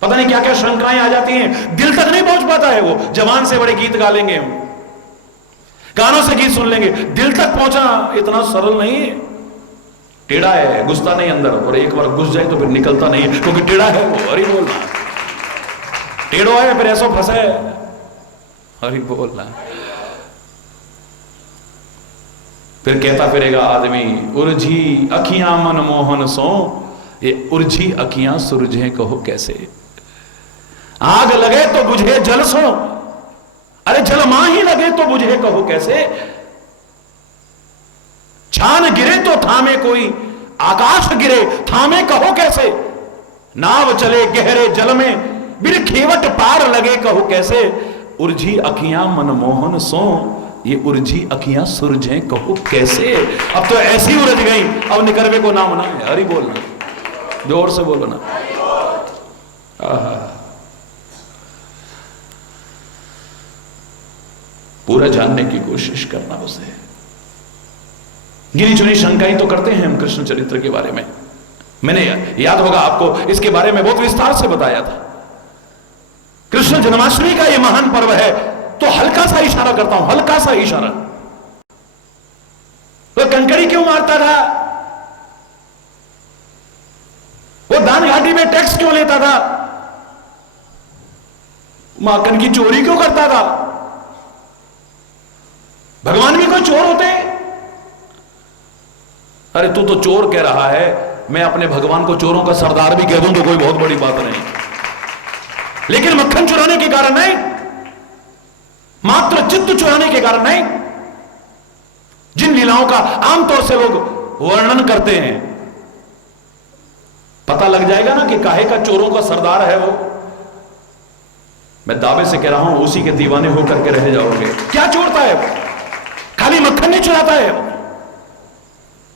पता नहीं क्या क्या शंकाएं आ जाती हैं, दिल तक नहीं पहुंच पाता है वो। जवान से बड़े गीत गा लेंगे हम, कानों से गीत सुन लेंगे, दिल तक पहुंचना इतना सरल नहीं है। टेढ़ा है, घुसता नहीं अंदर, और एक बार घुस जाए तो फिर निकलता नहीं है, क्योंकि टेढ़ा है वो। हरि बोलना। टेढ़ो है, फिर ऐसा फंसे। हरि बोलना। फिर कहता फिरेगा आदमी, उर्झी अखियां मन मोहन सो, ये उर्झी अखियां सुरझे कहो कैसे। आग लगे तो बुझे जल सो, अरे जल मां ही लगे तो बुझे कहो कैसे। छान गिरे तो थामे कोई, आकाश गिरे थामे कहो कैसे। नाव चले गहरे जल में, बिर खेवट पार लगे कहो कैसे। उर्झी अखियां मनमोहन सो, ये उर्झी अखियां सुरझे कहो कैसे। अब तो ऐसी उलझ गई, अब निकरवे को नाम ना है। हरि बोलना, जोर से बोलना। पूरा जानने की कोशिश करना उसे। गिनी चुनी शंकाएं तो करते हैं हम कृष्ण चरित्र के बारे में, मैंने, याद होगा आपको, इसके बारे में बहुत विस्तार से बताया था। कृष्ण जन्माष्टमी का यह महान पर्व है, तो हल्का सा इशारा करता हूं, हल्का सा इशारा। वो कंकड़ी क्यों मारता था? वो दान घाटी में टैक्स क्यों लेता था? माखन की चोरी क्यों करता था? भगवान भी कोई चोर होते? अरे तू तो चोर कह रहा है, मैं अपने भगवान को चोरों का सरदार भी कह दूं तो कोई बहुत बड़ी बात नहीं, लेकिन मक्खन चुराने के कारण नहीं, मात्र चित्त चुराने के कारण नहीं। जिन लीलाओं का आमतौर से लोग वर्णन करते हैं, पता लग जाएगा ना कि काहे का चोरों का सरदार है वो। मैं दावे से कह रहा हूं, उसी के दीवाने होकर के रह जाओगे। क्या चोरता है वो? खाली मक्खन नहीं चुराता है,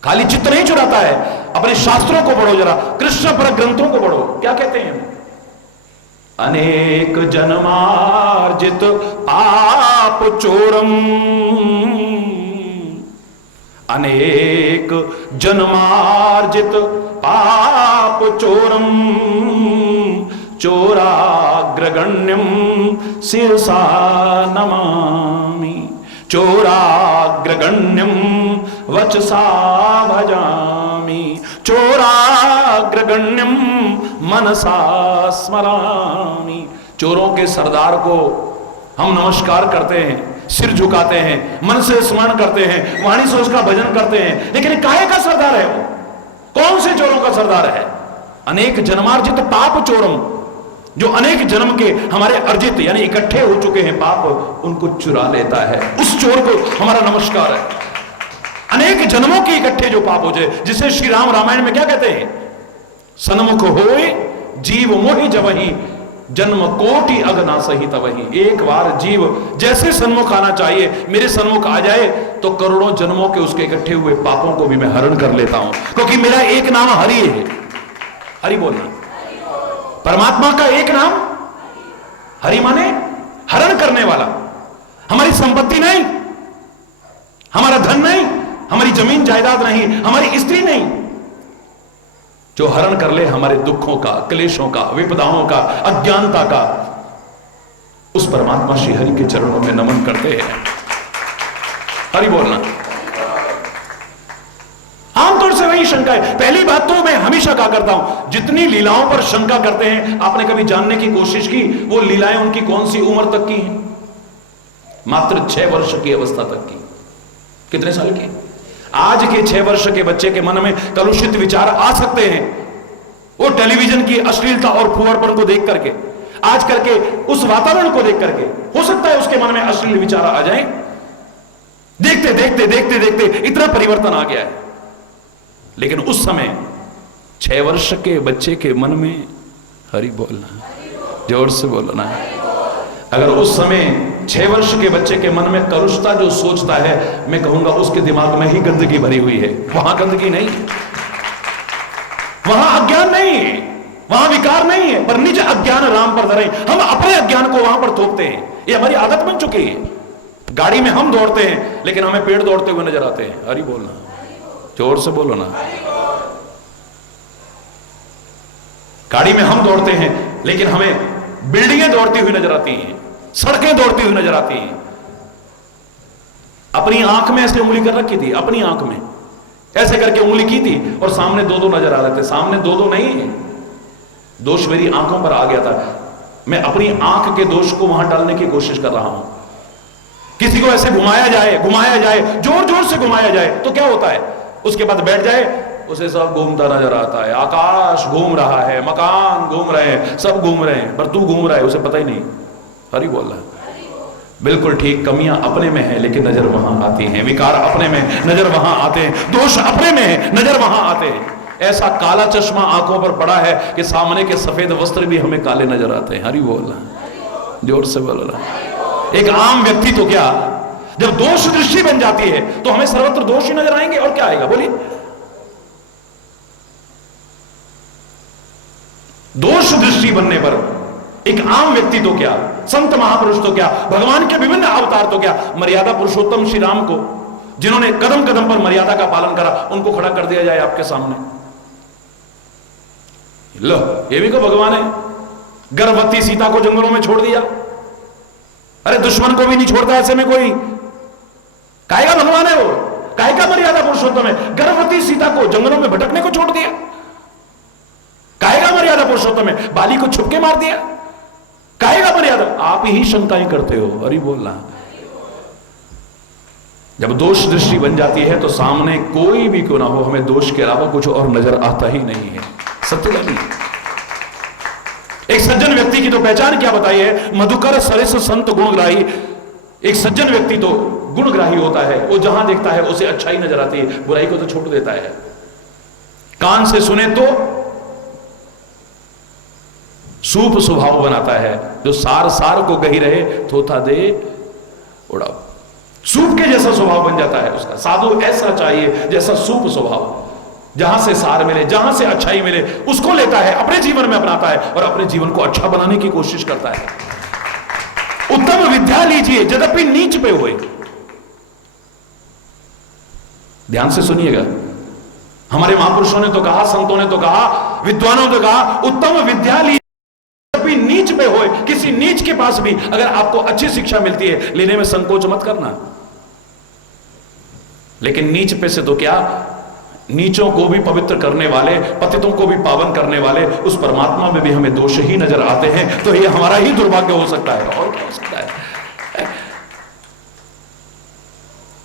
खाली चित्त नहीं चुराता है। अपने शास्त्रों को पढ़ो जरा, कृष्ण पर ग्रंथों को पढ़ो, क्या कहते हैं? अनेक जन्मार्जित पाप चोरम, अनेक जन्मार्जित पाप चोरम, चोराग्रगण्यम शिरसा नमामि, चोराग्रगण्यम वचसा भजामि, चोराग्रगण्यम मनसा स्मरामि। चोरों के सरदार को हम नमस्कार करते हैं, सिर झुकाते हैं, मन से स्मरण करते हैं, वाणी से उसका भजन करते हैं, लेकिन काहे का सरदार है वो? कौन से चोरों का सरदार है? अनेक जन्मार्जित पाप चोरम, जो अनेक जन्म के हमारे अर्जित यानी इकट्ठे हो चुके हैं पाप, उनको चुरा लेता है। उस चोर को हमारा नमस्कार है। अनेक जन्मों के इकट्ठे जो पाप हो जाए, जिसे श्री राम रामायण में क्या कहते हैं? सन्मुख होए जीव मोहि जवही, जन्म कोटि अगना सही तवही। एक बार जीव जैसे सन्मुख आना चाहिए, मेरे सन्मुख आ जाए तो करोड़ों जन्मों के उसके इकट्ठे हुए पापों को भी मैं हरण कर लेता हूं, क्योंकि मेरा एक नाम हरि है। हरि बोलना, परमात्मा का एक नाम हरि माने हरण करने वाला। हमारी संपत्ति नहीं, हमारा धन नहीं, हमारी जमीन जायदाद नहीं, हमारी स्त्री नहीं, जो हरण कर ले हमारे दुखों का, क्लेशों का, विपदाओं का, अज्ञानता का, उस परमात्मा श्री हरि के चरणों में नमन करते हैं। हरि बोलना। आमतौर से वही शंका है। पहली बात तो मैं हमेशा कहा करता हूं, जितनी लीलाओं पर शंका करते हैं, आपने कभी जानने की कोशिश की वो लीलाएं उनकी कौन सी उम्र तक की हैं? मात्र 6 वर्ष की अवस्था तक की। कितने साल की? आज के 6 वर्ष के बच्चे के मन में कलुषित विचार आ सकते हैं, वो टेलीविजन की अश्लीलता और फुहड़पन को देख करके, आज करके उस वातावरण को देख करके हो सकता है उसके मन में अश्लील विचार आ जाएं। देखते देखते देखते देखते इतना परिवर्तन आ गया है। लेकिन उस समय 6 वर्ष के बच्चे के मन में हरि बोलना, जोर से बोलना है। अगर उस समय 6 वर्ष के बच्चे के मन में कलुषता जो सोचता है, मैं कहूंगा उसके दिमाग में ही गंदगी भरी हुई है। वहां गंदगी नहीं, वहां अज्ञान नहीं है, वहां विकार नहीं है, पर निज अज्ञान राम पर धरे। हम अपने अज्ञान को वहां पर थोपते हैं, ये हमारी आदत बन चुकी है। गाड़ी में हम दौड़ते हैं, लेकिन हमें पेड़ दौड़ते हुए नजर आते हैं। हरि बोलना, जोर से बोलो ना। गाड़ी में हम दौड़ते हैं, लेकिन हमें बिल्डिंगें दौड़ती हुई नजर आती हैं, सड़कें दौड़ती हुई नजर आती हैं। अपनी आंख में ऐसे उंगली कर रखी थी, अपनी आंख में ऐसे करके उंगली की थी, और सामने 2-2 नजर आ रहे थे। सामने 2-2 नहीं, दोष मेरी आंखों पर आ गया था। मैं अपनी आंख के दोष को वहां डालने की कोशिश कर रहा हूं। किसी को ऐसे घुमाया जाए, जोर जोर से घुमाया जाए, तो क्या होता है? उसके बाद बैठ जाए, उसे सब घूमता नजर आता है। आकाश घूम रहा है, मकान घूम रहे हैं, सब घूम रहे हैं, पर तू घूम रहा है, उसे पता ही नहीं। हरि बोल रहा है। बिल्कुल ठीक, कमियां अपने में है, लेकिन नजर वहां आती हैं। विकार अपने में, नजर वहां आते हैं। दोष अपने में है, नजर वहां आते हैं। ऐसा काला चश्मा आंखों पर पड़ा है कि सामने के सफेद वस्त्र भी हमें काले नजर आते हैं। हरि बोल रहा है, जोर से बोल रहा है। एक आम व्यक्ति तो क्या, जब दोष दृष्टि बन जाती है तो हमें सर्वत्र दोष ही नजर आएंगे, और क्या आएगा? बोलिए। दोष दृष्टि बनने पर एक आम व्यक्ति तो क्या, संत महापुरुष तो क्या, भगवान के विभिन्न अवतार तो क्या, मर्यादा पुरुषोत्तम श्री राम को, जिन्होंने कदम कदम पर मर्यादा का पालन करा, उनको खड़ा कर दिया जाए आपके सामने। लो, ये भी को भगवान है। गर्भवती सीता को जंगलों में छोड़ दिया। अरे दुश्मन को भी नहीं छोड़ता ऐसे में कोई। काहे का भगवान है वो, काहे का मर्यादा पुरुषोत्तम है। गर्भवती सीता को जंगलों में भटकने को छोड़ दिया। काहे का मर्यादा पुरुषोत्तम है। बाली को छुपके मार दिया। काहे का मर्यादा। आप ही शंकाएं करते हो। हरि बोलना। जब दोष दृष्टि बन जाती है तो सामने कोई भी क्यों ना हो, हमें दोष के अलावा कुछ और नजर आता ही नहीं है। सत्य नहीं। एक सज्जन व्यक्ति की तो पहचान क्या बताई है। मधुकर सरिस संत गुणग्राही। एक सज्जन व्यक्ति तो गुणग्राही होता है, वो जहां देखता है उसे अच्छाई नजर आती है, बुराई को तो छोड़ देता है। कान से सुने तो सूप स्वभाव बनाता है। जो सार सार को गही रहे, थोथा दे उड़ाओ। सूप के जैसा स्वभाव बन जाता है उसका। साधु ऐसा चाहिए जैसा सूप स्वभाव, जहां से सार मिले, जहां से अच्छाई मिले उसको लेता है, अपने जीवन में अपनाता है और अपने जीवन को अच्छा बनाने की कोशिश करता है। उत्तम विद्या लीजिए यद्यपि नीच पे हुए। ध्यान से सुनिएगा। हमारे महापुरुषों ने तो कहा, संतों ने तो कहा, विद्वानों ने तो कहा, उत्तम विद्या लीजिए यद्यपि नीच पे होए। किसी नीच के पास भी अगर आपको अच्छी शिक्षा मिलती है, लेने में संकोच मत करना। लेकिन नीच पे से तो क्या, नीचों को भी पवित्र करने वाले, पतितों को भी पावन करने वाले उस परमात्मा में भी हमें दोष ही नजर आते हैं। तो ये हमारा ही दुर्भाग्य हो सकता है, और क्या हो सकता है।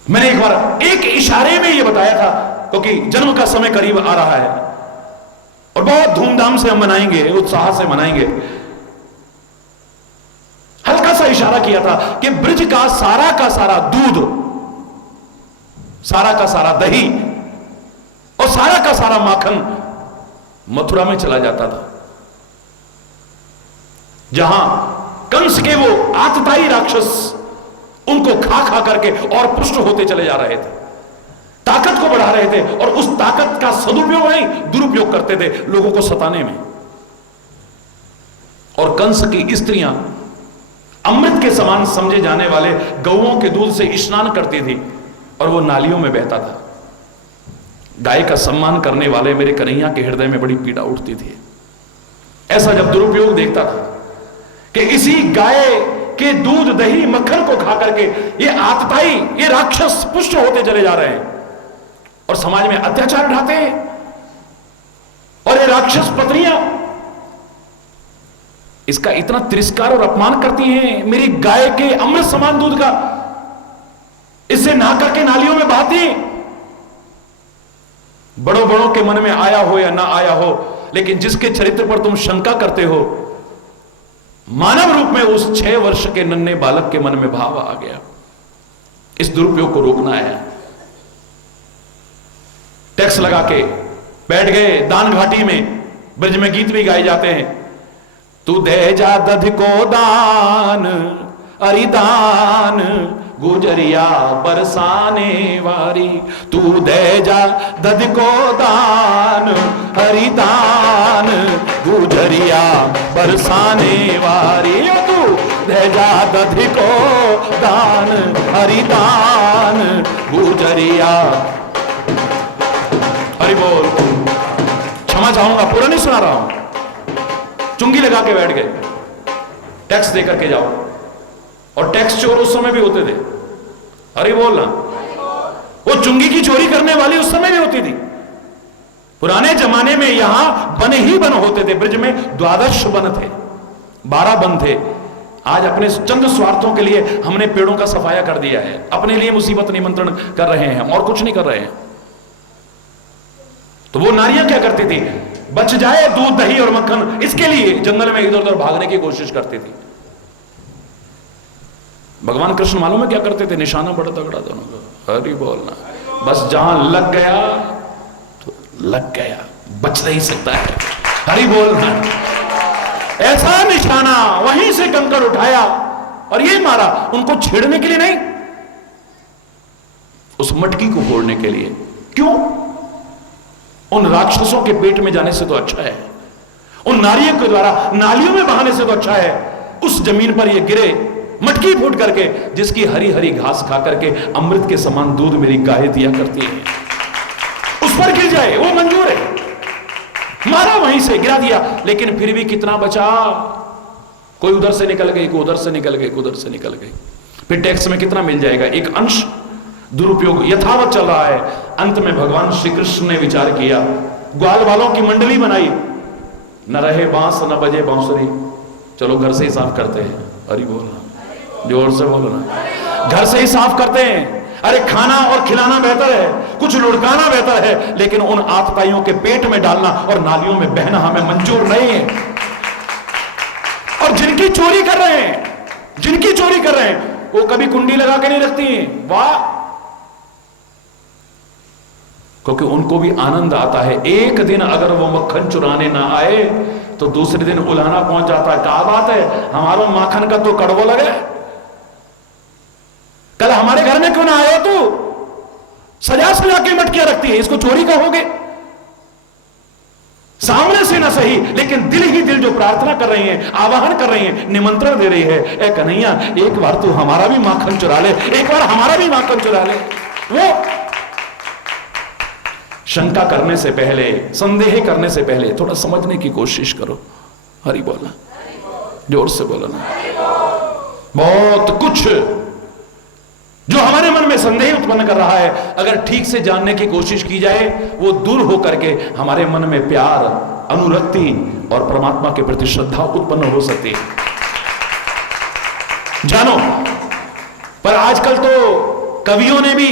मैंने एक बार एक इशारे में ये बताया था, क्योंकि जन्म का समय करीब आ रहा है और बहुत धूमधाम से हम मनाएंगे, उत्साह से मनाएंगे। हल्का सा इशारा किया था कि ब्रज का सारा दूध, सारा का सारा दही और सारा का सारा माखन मथुरा में चला जाता था, जहां कंस के वो आतताई राक्षस उनको खा खा करके और पुष्ट होते चले जा रहे थे, ताकत को बढ़ा रहे थे और उस ताकत का सदुपयोग नहीं दुरुपयोग करते थे लोगों को सताने में। और कंस की स्त्रियां अमृत के समान समझे जाने वाले गौओं के दूध से स्नान करती थी और वो नालियों में बहता था। गाय का सम्मान करने वाले मेरे कन्हैया के हृदय में बड़ी पीड़ा उठती थी। ऐसा जब दुरुपयोग देखता था कि इसी गाय के दूध दही मक्खन को खा करके ये आतताई, ये राक्षस पुष्ट होते चले जा रहे हैं और समाज में अत्याचार ढाते हैं, और ये राक्षस पत्नियां इसका इतना तिरस्कार और अपमान करती हैं। मेरी गाय के अमृत समान दूध का इससे नहा करके नालियों में बहाती। बड़ों बड़ों के मन में आया हो या ना आया हो, लेकिन जिसके चरित्र पर तुम शंका करते हो, मानव रूप में उस 6 वर्ष के नन्हे बालक के मन में भाव आ गया। इस दुरुपयोग को रोकना है। टैक्स लगा के बैठ गए दान घाटी में। ब्रज में गीत भी गाए जाते हैं। तू दे जा दध को दान, अरिदान गुजरिया बरसाने वारी। तू दे जा दध को दान, हरिदान गुजरिया बरसाने वारी। तू दे जा दध को दान, हरिदान गुजरिया। हरि बोल। क्षमा चाहूंगा, पूरा नहीं सुना रहा हूं। चुंगी लगा के बैठ गए, टैक्स दे करके जाओ। और टैक्स चोर उस समय भी होते थे। अरे बोलना, वो चुंगी की चोरी करने वाली उस समय भी होती थी। पुराने जमाने में यहां वन ही वन होते थे। ब्रज में 12 वन थे, 12 वन थे। आज अपने चंद स्वार्थों के लिए हमने पेड़ों का सफाया कर दिया है, अपने लिए मुसीबत निमंत्रण कर रहे हैं, और कुछ नहीं कर रहे हैं। तो वो नारियां क्या करती थी, बच जाए दूध दही और मक्खन, इसके लिए जंगल में इधर उधर भागने की कोशिश करती थी। भगवान कृष्ण मालूम है क्या करते थे, निशाना बड़ा तगड़ा दोनों का। हरि बोलना, बस जहां लग गया तो लग गया, बच नहीं सकता है। हरि बोलना, ऐसा निशाना, वहीं से कंकड़ उठाया और ये मारा, उनको छेड़ने के लिए नहीं, उस मटकी को फोड़ने के लिए। क्यों? उन राक्षसों के पेट में जाने से तो अच्छा है, उन नारियों के द्वारा नालियों में बहाने से तो अच्छा है उस जमीन पर ये गिरे मटकी फूट करके, जिसकी हरी हरी घास खा करके अमृत के समान दूध मेरी गाय दिया करती है, उस पर गिर जाए, वो मंजूर है। मारा, वहीं से गिरा दिया, लेकिन फिर भी कितना बचा? कोई उधर से निकल गई, कोई उधर से निकल गई, कोई उधर से निकल गई। फिर टैक्स में कितना मिल जाएगा? एक अंश दुरुपयोग यथावत चल रहा है। अंत में भगवान श्री कृष्ण ने विचार किया, ग्वाल वालों की मंडली बनाई, न रहे बांस न बजे बांसुरी, चलो घर से ही साफ करते हैं। अरे बोलना, जोर से बोलना, घर से ही साफ करते हैं। अरे खाना और खिलाना बेहतर है, कुछ लुढ़काना बेहतर है, लेकिन उन आतताइयों के पेट में डालना और नालियों में बहना हमें मंजूर नहीं है। और जिनकी चोरी कर रहे हैं, जिनकी चोरी कर रहे हैं, वो कभी कुंडी लगा के नहीं रखती हैं। वाह, क्योंकि उनको भी आनंद आता है। एक दिन अगर वो मक्खन चुराने ना आए तो दूसरे दिन उलाहना पहुंच जाता है। क्या बात है, हमारा माखन का तो कड़वो लगे, कल हमारे घर में क्यों ना आए? तू सजा सजा के मटकियां रखती है, इसको चोरी कहोगे? सामने से ना सही, लेकिन दिल ही दिल जो प्रार्थना कर रही है, आवाहन कर रही है, निमंत्रण दे रही है, ए कन्हैया एक बार तू हमारा भी माखन चुरा ले, एक बार हमारा भी माखन चुरा ले। वो शंका करने से पहले, संदेह करने से पहले थोड़ा समझने की कोशिश करो। हरि बोला, जोर से बोलो ना। बहुत कुछ जो हमारे मन में संदेह उत्पन्न कर रहा है, अगर ठीक से जानने की कोशिश की जाए, वो दूर होकर के हमारे मन में प्यार, अनुरक्ति और परमात्मा के प्रति श्रद्धा उत्पन्न हो सकती है। जानो, पर आजकल तो कवियों ने भी,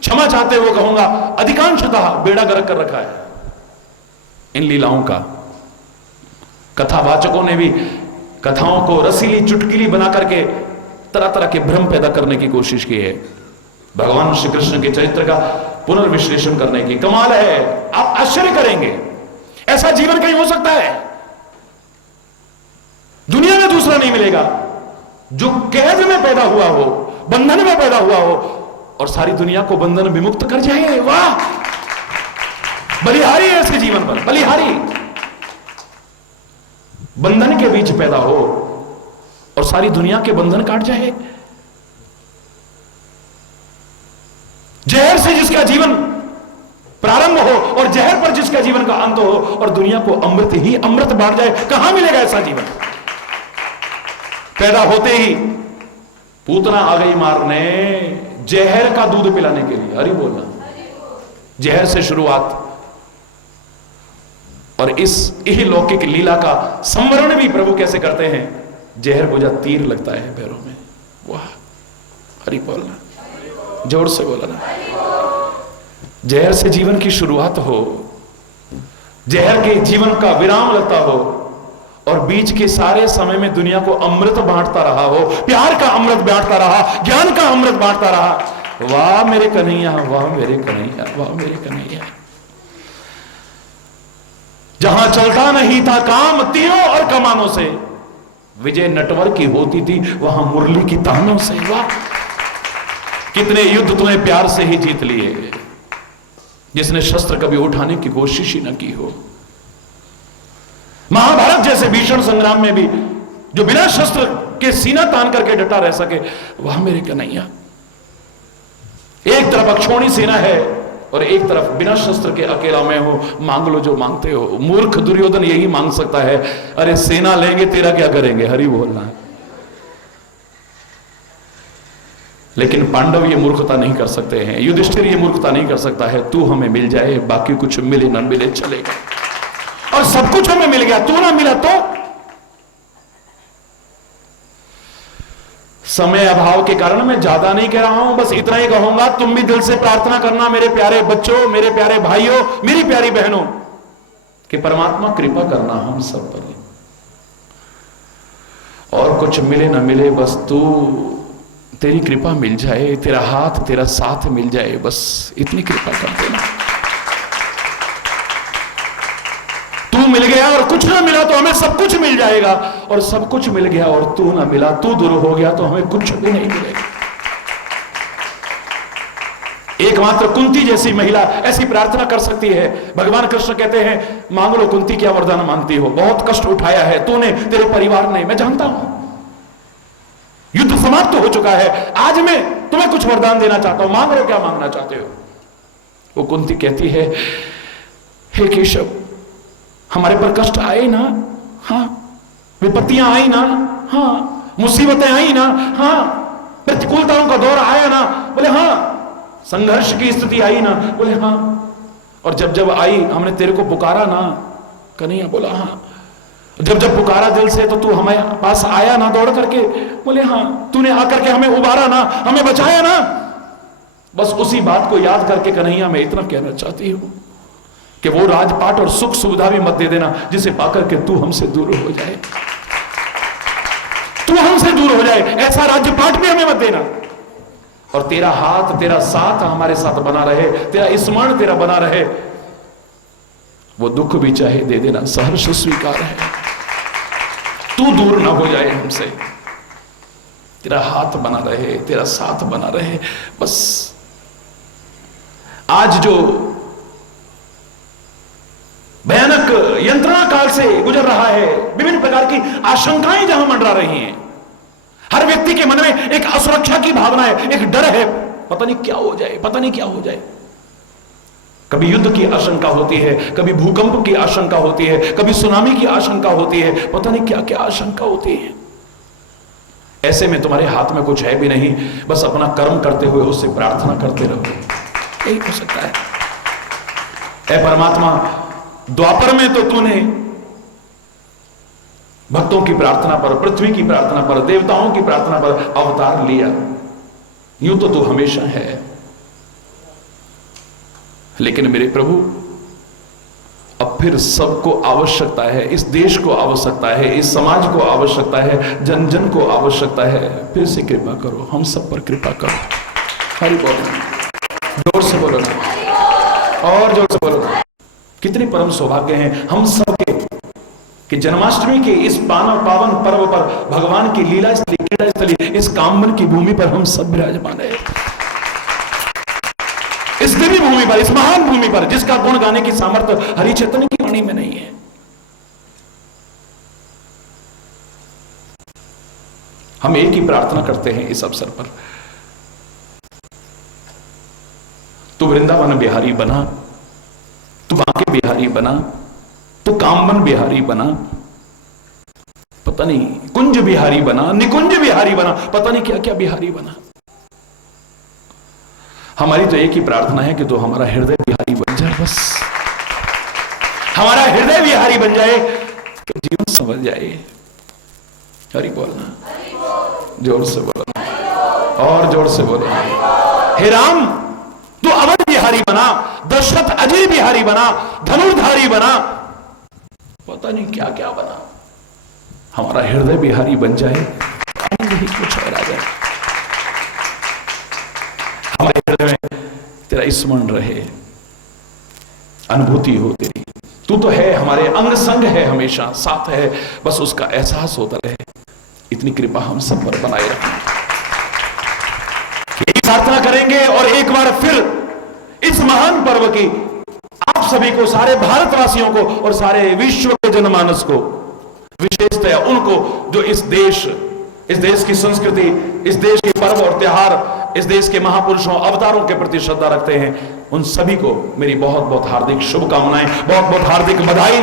क्षमा चाहते हुए कहूंगा, अधिकांशतः बेड़ा गर्क कर रखा है इन लीलाओं का। कथावाचकों ने भी कथाओं को रसीली चुटकीली बना करके तरह तरह के भ्रम पैदा करने की कोशिश की है। भगवान श्री कृष्ण के चरित्र का पुनर्विश्लेषण करने की कमाल है। आप आश्चर्य करेंगे, ऐसा जीवन कहीं हो सकता है? दुनिया में दूसरा नहीं मिलेगा जो कैद में पैदा हुआ हो, बंधन में पैदा हुआ हो और सारी दुनिया को बंधन विमुक्त कर जाए। वाह, बलिहारी ऐसे जीवन पर, बलिहारी। बंधन के बीच पैदा हो और सारी दुनिया के बंधन काट जाए। जहर से जिसका जीवन प्रारंभ हो और जहर पर जिसका जीवन का अंत हो और दुनिया को अमृत ही अमृत बांट जाए, कहां मिलेगा ऐसा जीवन? पैदा होते ही पूतना आ गई मारने, जहर का दूध पिलाने के लिए। हरि बोलना, जहर से शुरुआत। और इस इहलौकिक लीला का संवरण भी प्रभु कैसे करते हैं? जहर बुझा तीर लगता है पैरों में। वाह, हरि बोलना, जोर से बोलना। जहर से जीवन की शुरुआत हो, जहर के जीवन का विराम लगता हो और बीच के सारे समय में दुनिया को अमृत बांटता रहा हो, प्यार का अमृत बांटता रहा, ज्ञान का अमृत बांटता रहा। वाह मेरे कन्हैया, वाह मेरे कन्हैया, वाह मेरे कन्हैया। जहां चलता नहीं था काम तीरों और कमानों से, विजय नटवर की होती थी वहां मुरली की तानों से। वाह, कितने युद्ध तूने प्यार से ही जीत लिए, जिसने शस्त्र कभी उठाने की कोशिश ही न की हो। महाभारत जैसे भीषण संग्राम में भी जो बिना शस्त्र के सीना तान करके डटा रह सके, वह मेरे कन्हैया। एक तरफ अक्षौणी सेना है और एक तरफ बिना शस्त्र के अकेला मैं हो, मांग लो जो मांगते हो। मूर्ख दुर्योधन यही मांग सकता है, अरे सेना लेंगे तेरा क्या करेंगे? हरि बोलना है। लेकिन पांडव ये मूर्खता नहीं कर सकते हैं, युधिष्ठिर ये मूर्खता नहीं कर सकता है। तू हमें मिल जाए, बाकी कुछ मिले ना मिले चलेगा। और सब कुछ हमें मिल गया, तू ना मिला तो? समय अभाव के कारण मैं ज्यादा नहीं कह रहा हूं, बस इतना ही कहूंगा, तुम भी दिल से प्रार्थना करना मेरे प्यारे बच्चों, मेरे प्यारे भाइयों, मेरी प्यारी बहनों, कि परमात्मा कृपा करना हम सब पर। और कुछ मिले ना मिले, बस तू, तेरी कृपा मिल जाए, तेरा हाथ तेरा साथ मिल जाए, बस इतनी कृपा कर देना। तू मिल गया और कुछ ना मिला तो हमें सब कुछ मिल जाएगा, और सब कुछ मिल गया और तू ना मिला, तू दूर हो गया तो हमें कुछ भी नहीं मिलेगा। एकमात्र कुंती जैसी महिला ऐसी प्रार्थना कर सकती है। भगवान कृष्ण कहते हैं, मांग लो कुंती, क्या वरदान मांगती हो? बहुत कष्ट उठाया है तूने, तेरे परिवार ने, मैं जानता हूं। युद्ध समाप्त हो चुका है, आज मैं तुम्हें कुछ वरदान देना चाहता हूं, मांग लो, क्या मांगना चाहते हो? वो कुंती कहती है, हे केशव, हमारे पर कष्ट आए ना, हाँ, विपत्तियां आई ना, हाँ, मुसीबतें आई ना, हाँ, प्रतिकूलताओं का दौर आया ना, बोले हाँ, संघर्ष की स्थिति आई ना, बोले हाँ, और जब जब आई हमने तेरे को पुकारा ना, कन्हैया बोला हाँ, जब जब पुकारा दिल से तो तू हमारे पास आया ना दौड़ करके, बोले हाँ, तूने आकर के हमें उबारा ना, हमें बचाया ना। बस उसी बात को याद करके कन्हैया मैं इतना कहना चाहती हूं कि वो राजपाट और सुख सुविधा भी मत दे देना जिसे पाकर के तू हमसे दूर हो जाए, तू हमसे दूर हो जाए, ऐसा राज्यपाट भी हमें मत देना। और तेरा हाथ, तेरा साथ हमारे साथ बना रहे, तेरा स्मरण तेरा बना रहे, वो दुख भी चाहे दे देना, सहर्ष स्वीकार है। तू दूर ना हो जाए हमसे, तेरा हाथ बना रहे, तेरा साथ बना रहे। बस आज जो भयानक यंत्रणा काल से गुजर रहा है, विभिन्न प्रकार की आशंकाएं जहां मंडरा रही हैं, हर व्यक्ति के मन में एक असुरक्षा की भावना है, एक डर है, पता नहीं क्या हो जाए, पता नहीं क्या हो जाए। कभी युद्ध की आशंका होती है, कभी भूकंप की आशंका होती है, कभी सुनामी की आशंका होती है, पता नहीं क्या क्या आशंका होती है। ऐसे में तुम्हारे हाथ में कुछ है भी नहीं, बस अपना कर्म करते हुए उससे प्रार्थना करते रहो, यही हो सकता है। ऐ परमात्मा, द्वापर में तो तूने भक्तों की प्रार्थना पर, पृथ्वी की प्रार्थना पर, देवताओं की प्रार्थना पर अवतार लिया, यूं तो तू हमेशा है। लेकिन मेरे प्रभु, अब फिर सबको आवश्यकता है, इस देश को आवश्यकता है, इस समाज को आवश्यकता है, जन जन को आवश्यकता है, फिर से कृपा करो, हम सब पर कृपा करो। हरि बोल, जोर से बोलो ना, और जोर से बोलो ना। कितने परम सौभाग्य हैं हम सबके कि जन्माष्टमी के इस पावन पर्व पर भगवान की लीला स्थली, क्रीड़ा स्थली, इस कामवन की भूमि पर हम सब विराजमान है। इस दिव्य भूमि पर, इस महान भूमि पर, जिसका गुण गाने की सामर्थ्य हरि चैतन्य की वाणी में नहीं है। हम एक ही प्रार्थना करते हैं इस अवसर पर, तू वृंदावन बिहारी बना, तू बांके बिहारी बना, तू कामवन बिहारी बना, पता नहीं कुंज बिहारी बना, निकुंज बिहारी बना, पता नहीं क्या क्या बिहारी बना। हमारी तो एक ही प्रार्थना है कि तो हमारा हृदय बिहारी बन जाए, बस हमारा हृदय बिहारी बन जाए तो जीवन संभल जाए। हरि बोलना, जोर से बोलना, और जोर से बोलना। हे राम, तू अवध बिहारी बना, दशरथ अजय बिहारी बना, धनुर्धारी बना, पता नहीं क्या क्या बना, हमारा हृदय बिहारी बन जाए, यही कुछ और आ जाए, हमारे हृदय में तेरा स्मरण रहे, अनुभूति हो तेरी, तू तो है, हमारे अंग संग है, हमेशा साथ है, बस उसका एहसास होता रहे। इतनी कृपा हम सब पर बनाए रखें। यही प्रार्थना करेंगे और एक बार फिर इस महान पर्व की आप सभी को, सारे भारतवासियों को और सारे विश्व के जनमानस को, विशेषतः उनको जो इस देश की संस्कृति, इस देश के पर्व और त्योहार, इस देश के महापुरुषों, अवतारों के प्रति श्रद्धा रखते हैं, उन सभी को मेरी बहुत बहुत हार्दिक शुभकामनाएं, बहुत बहुत हार्दिक बधाई।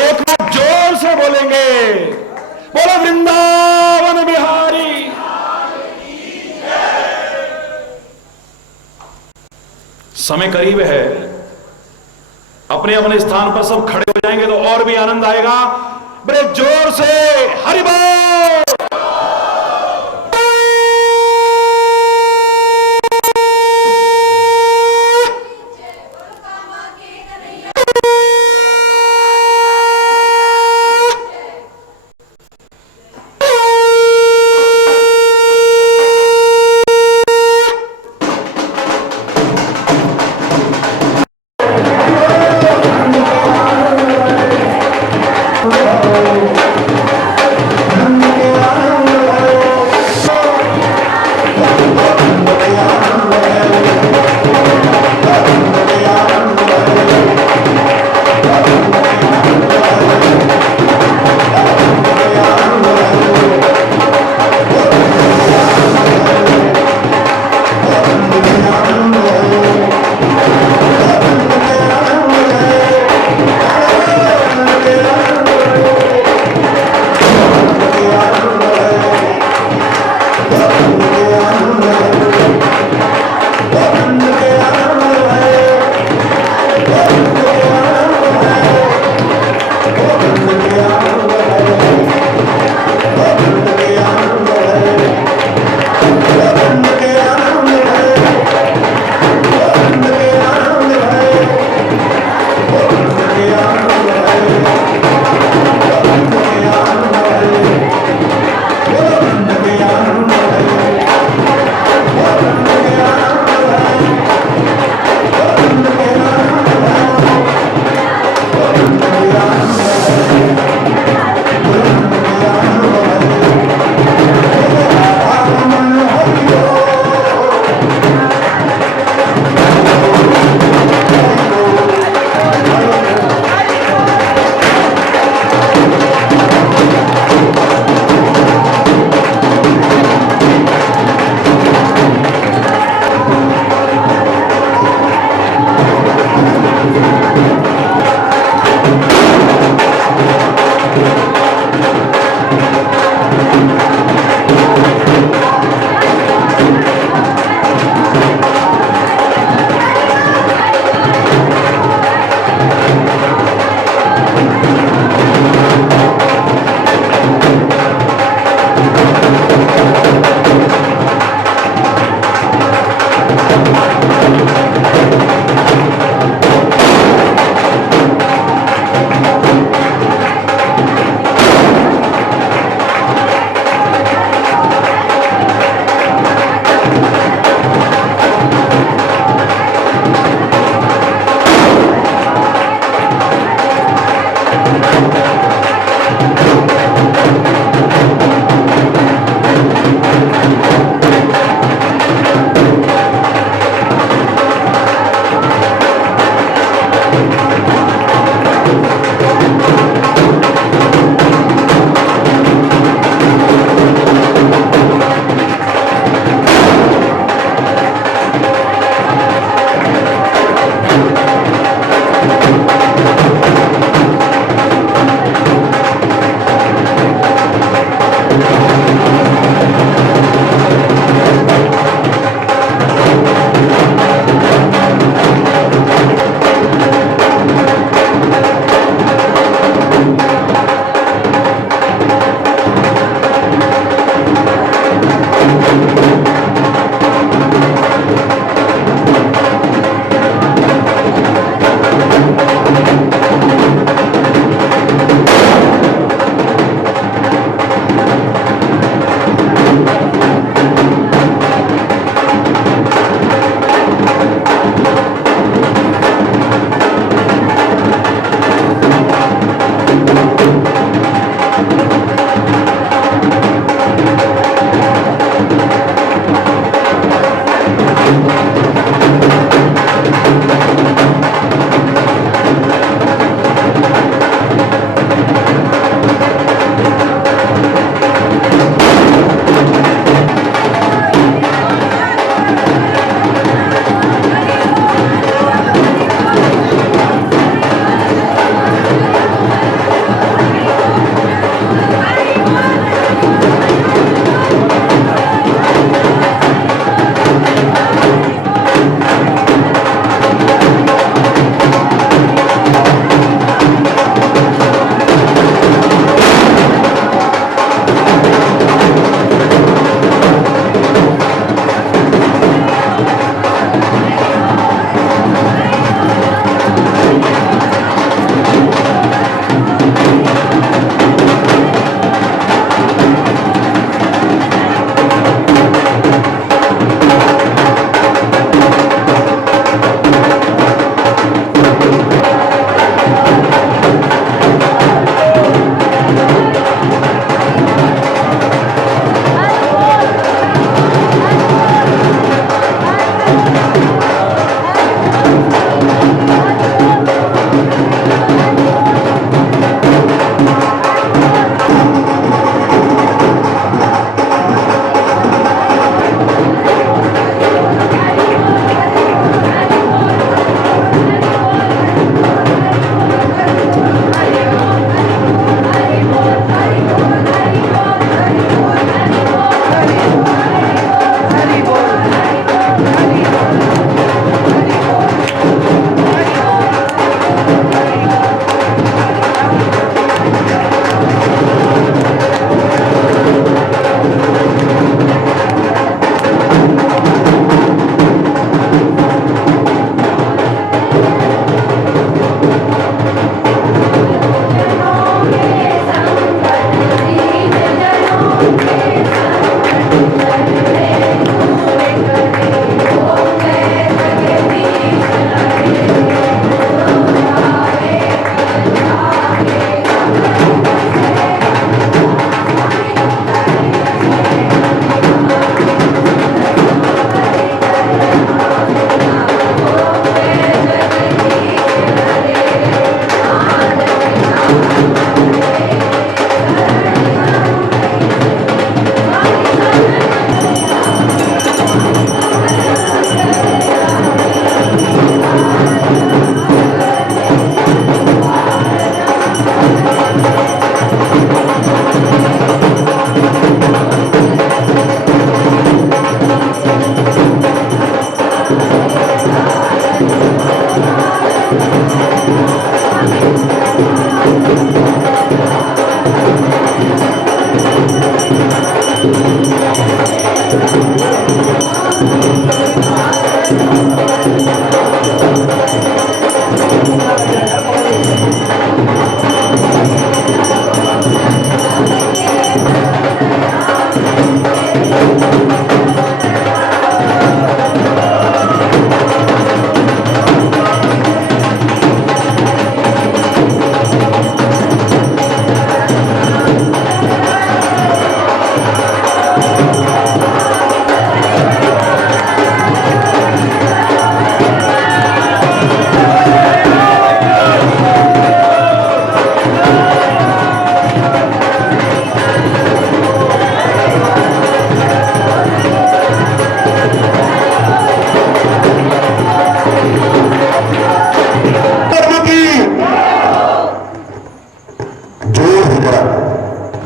एक बार जोर से बोलेंगे, बोलो वृंदावन बिहारी। समय करीब है, अपने अपने स्थान पर सब खड़े हो जाएंगे तो और भी आनंद आएगा। बड़े जोर से हरि बोल। धन्य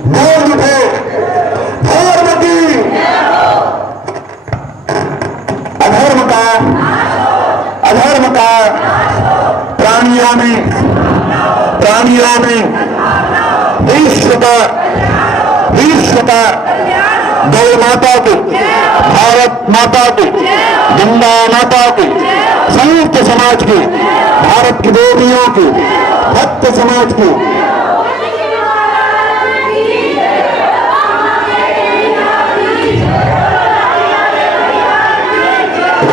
बोल उठो धर्म की अधर्म का प्राणियों में विश्व का गौ माता को, भारत माता को, गंगा माता को, संयुक्त समाज को, भारत की देवियों को, भक्त समाज को,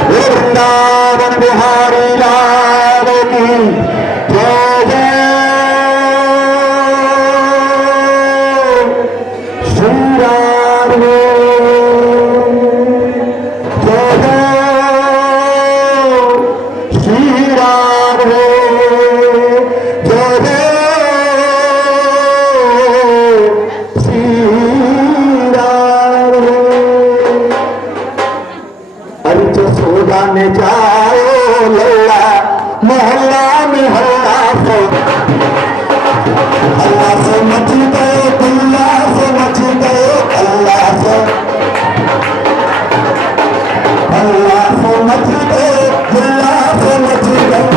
वृंदावन बिहारी लाल की जय जय। श्री राम जय जय। श्री राम जय जय। श्री राम। अरे सोदा ने जाओ लल्ला मोहल्ला में हल्ला से मच गए, दुल्ला से मच गए, अल्लाह से मच गए, दुल्ला से मच गए,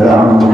राम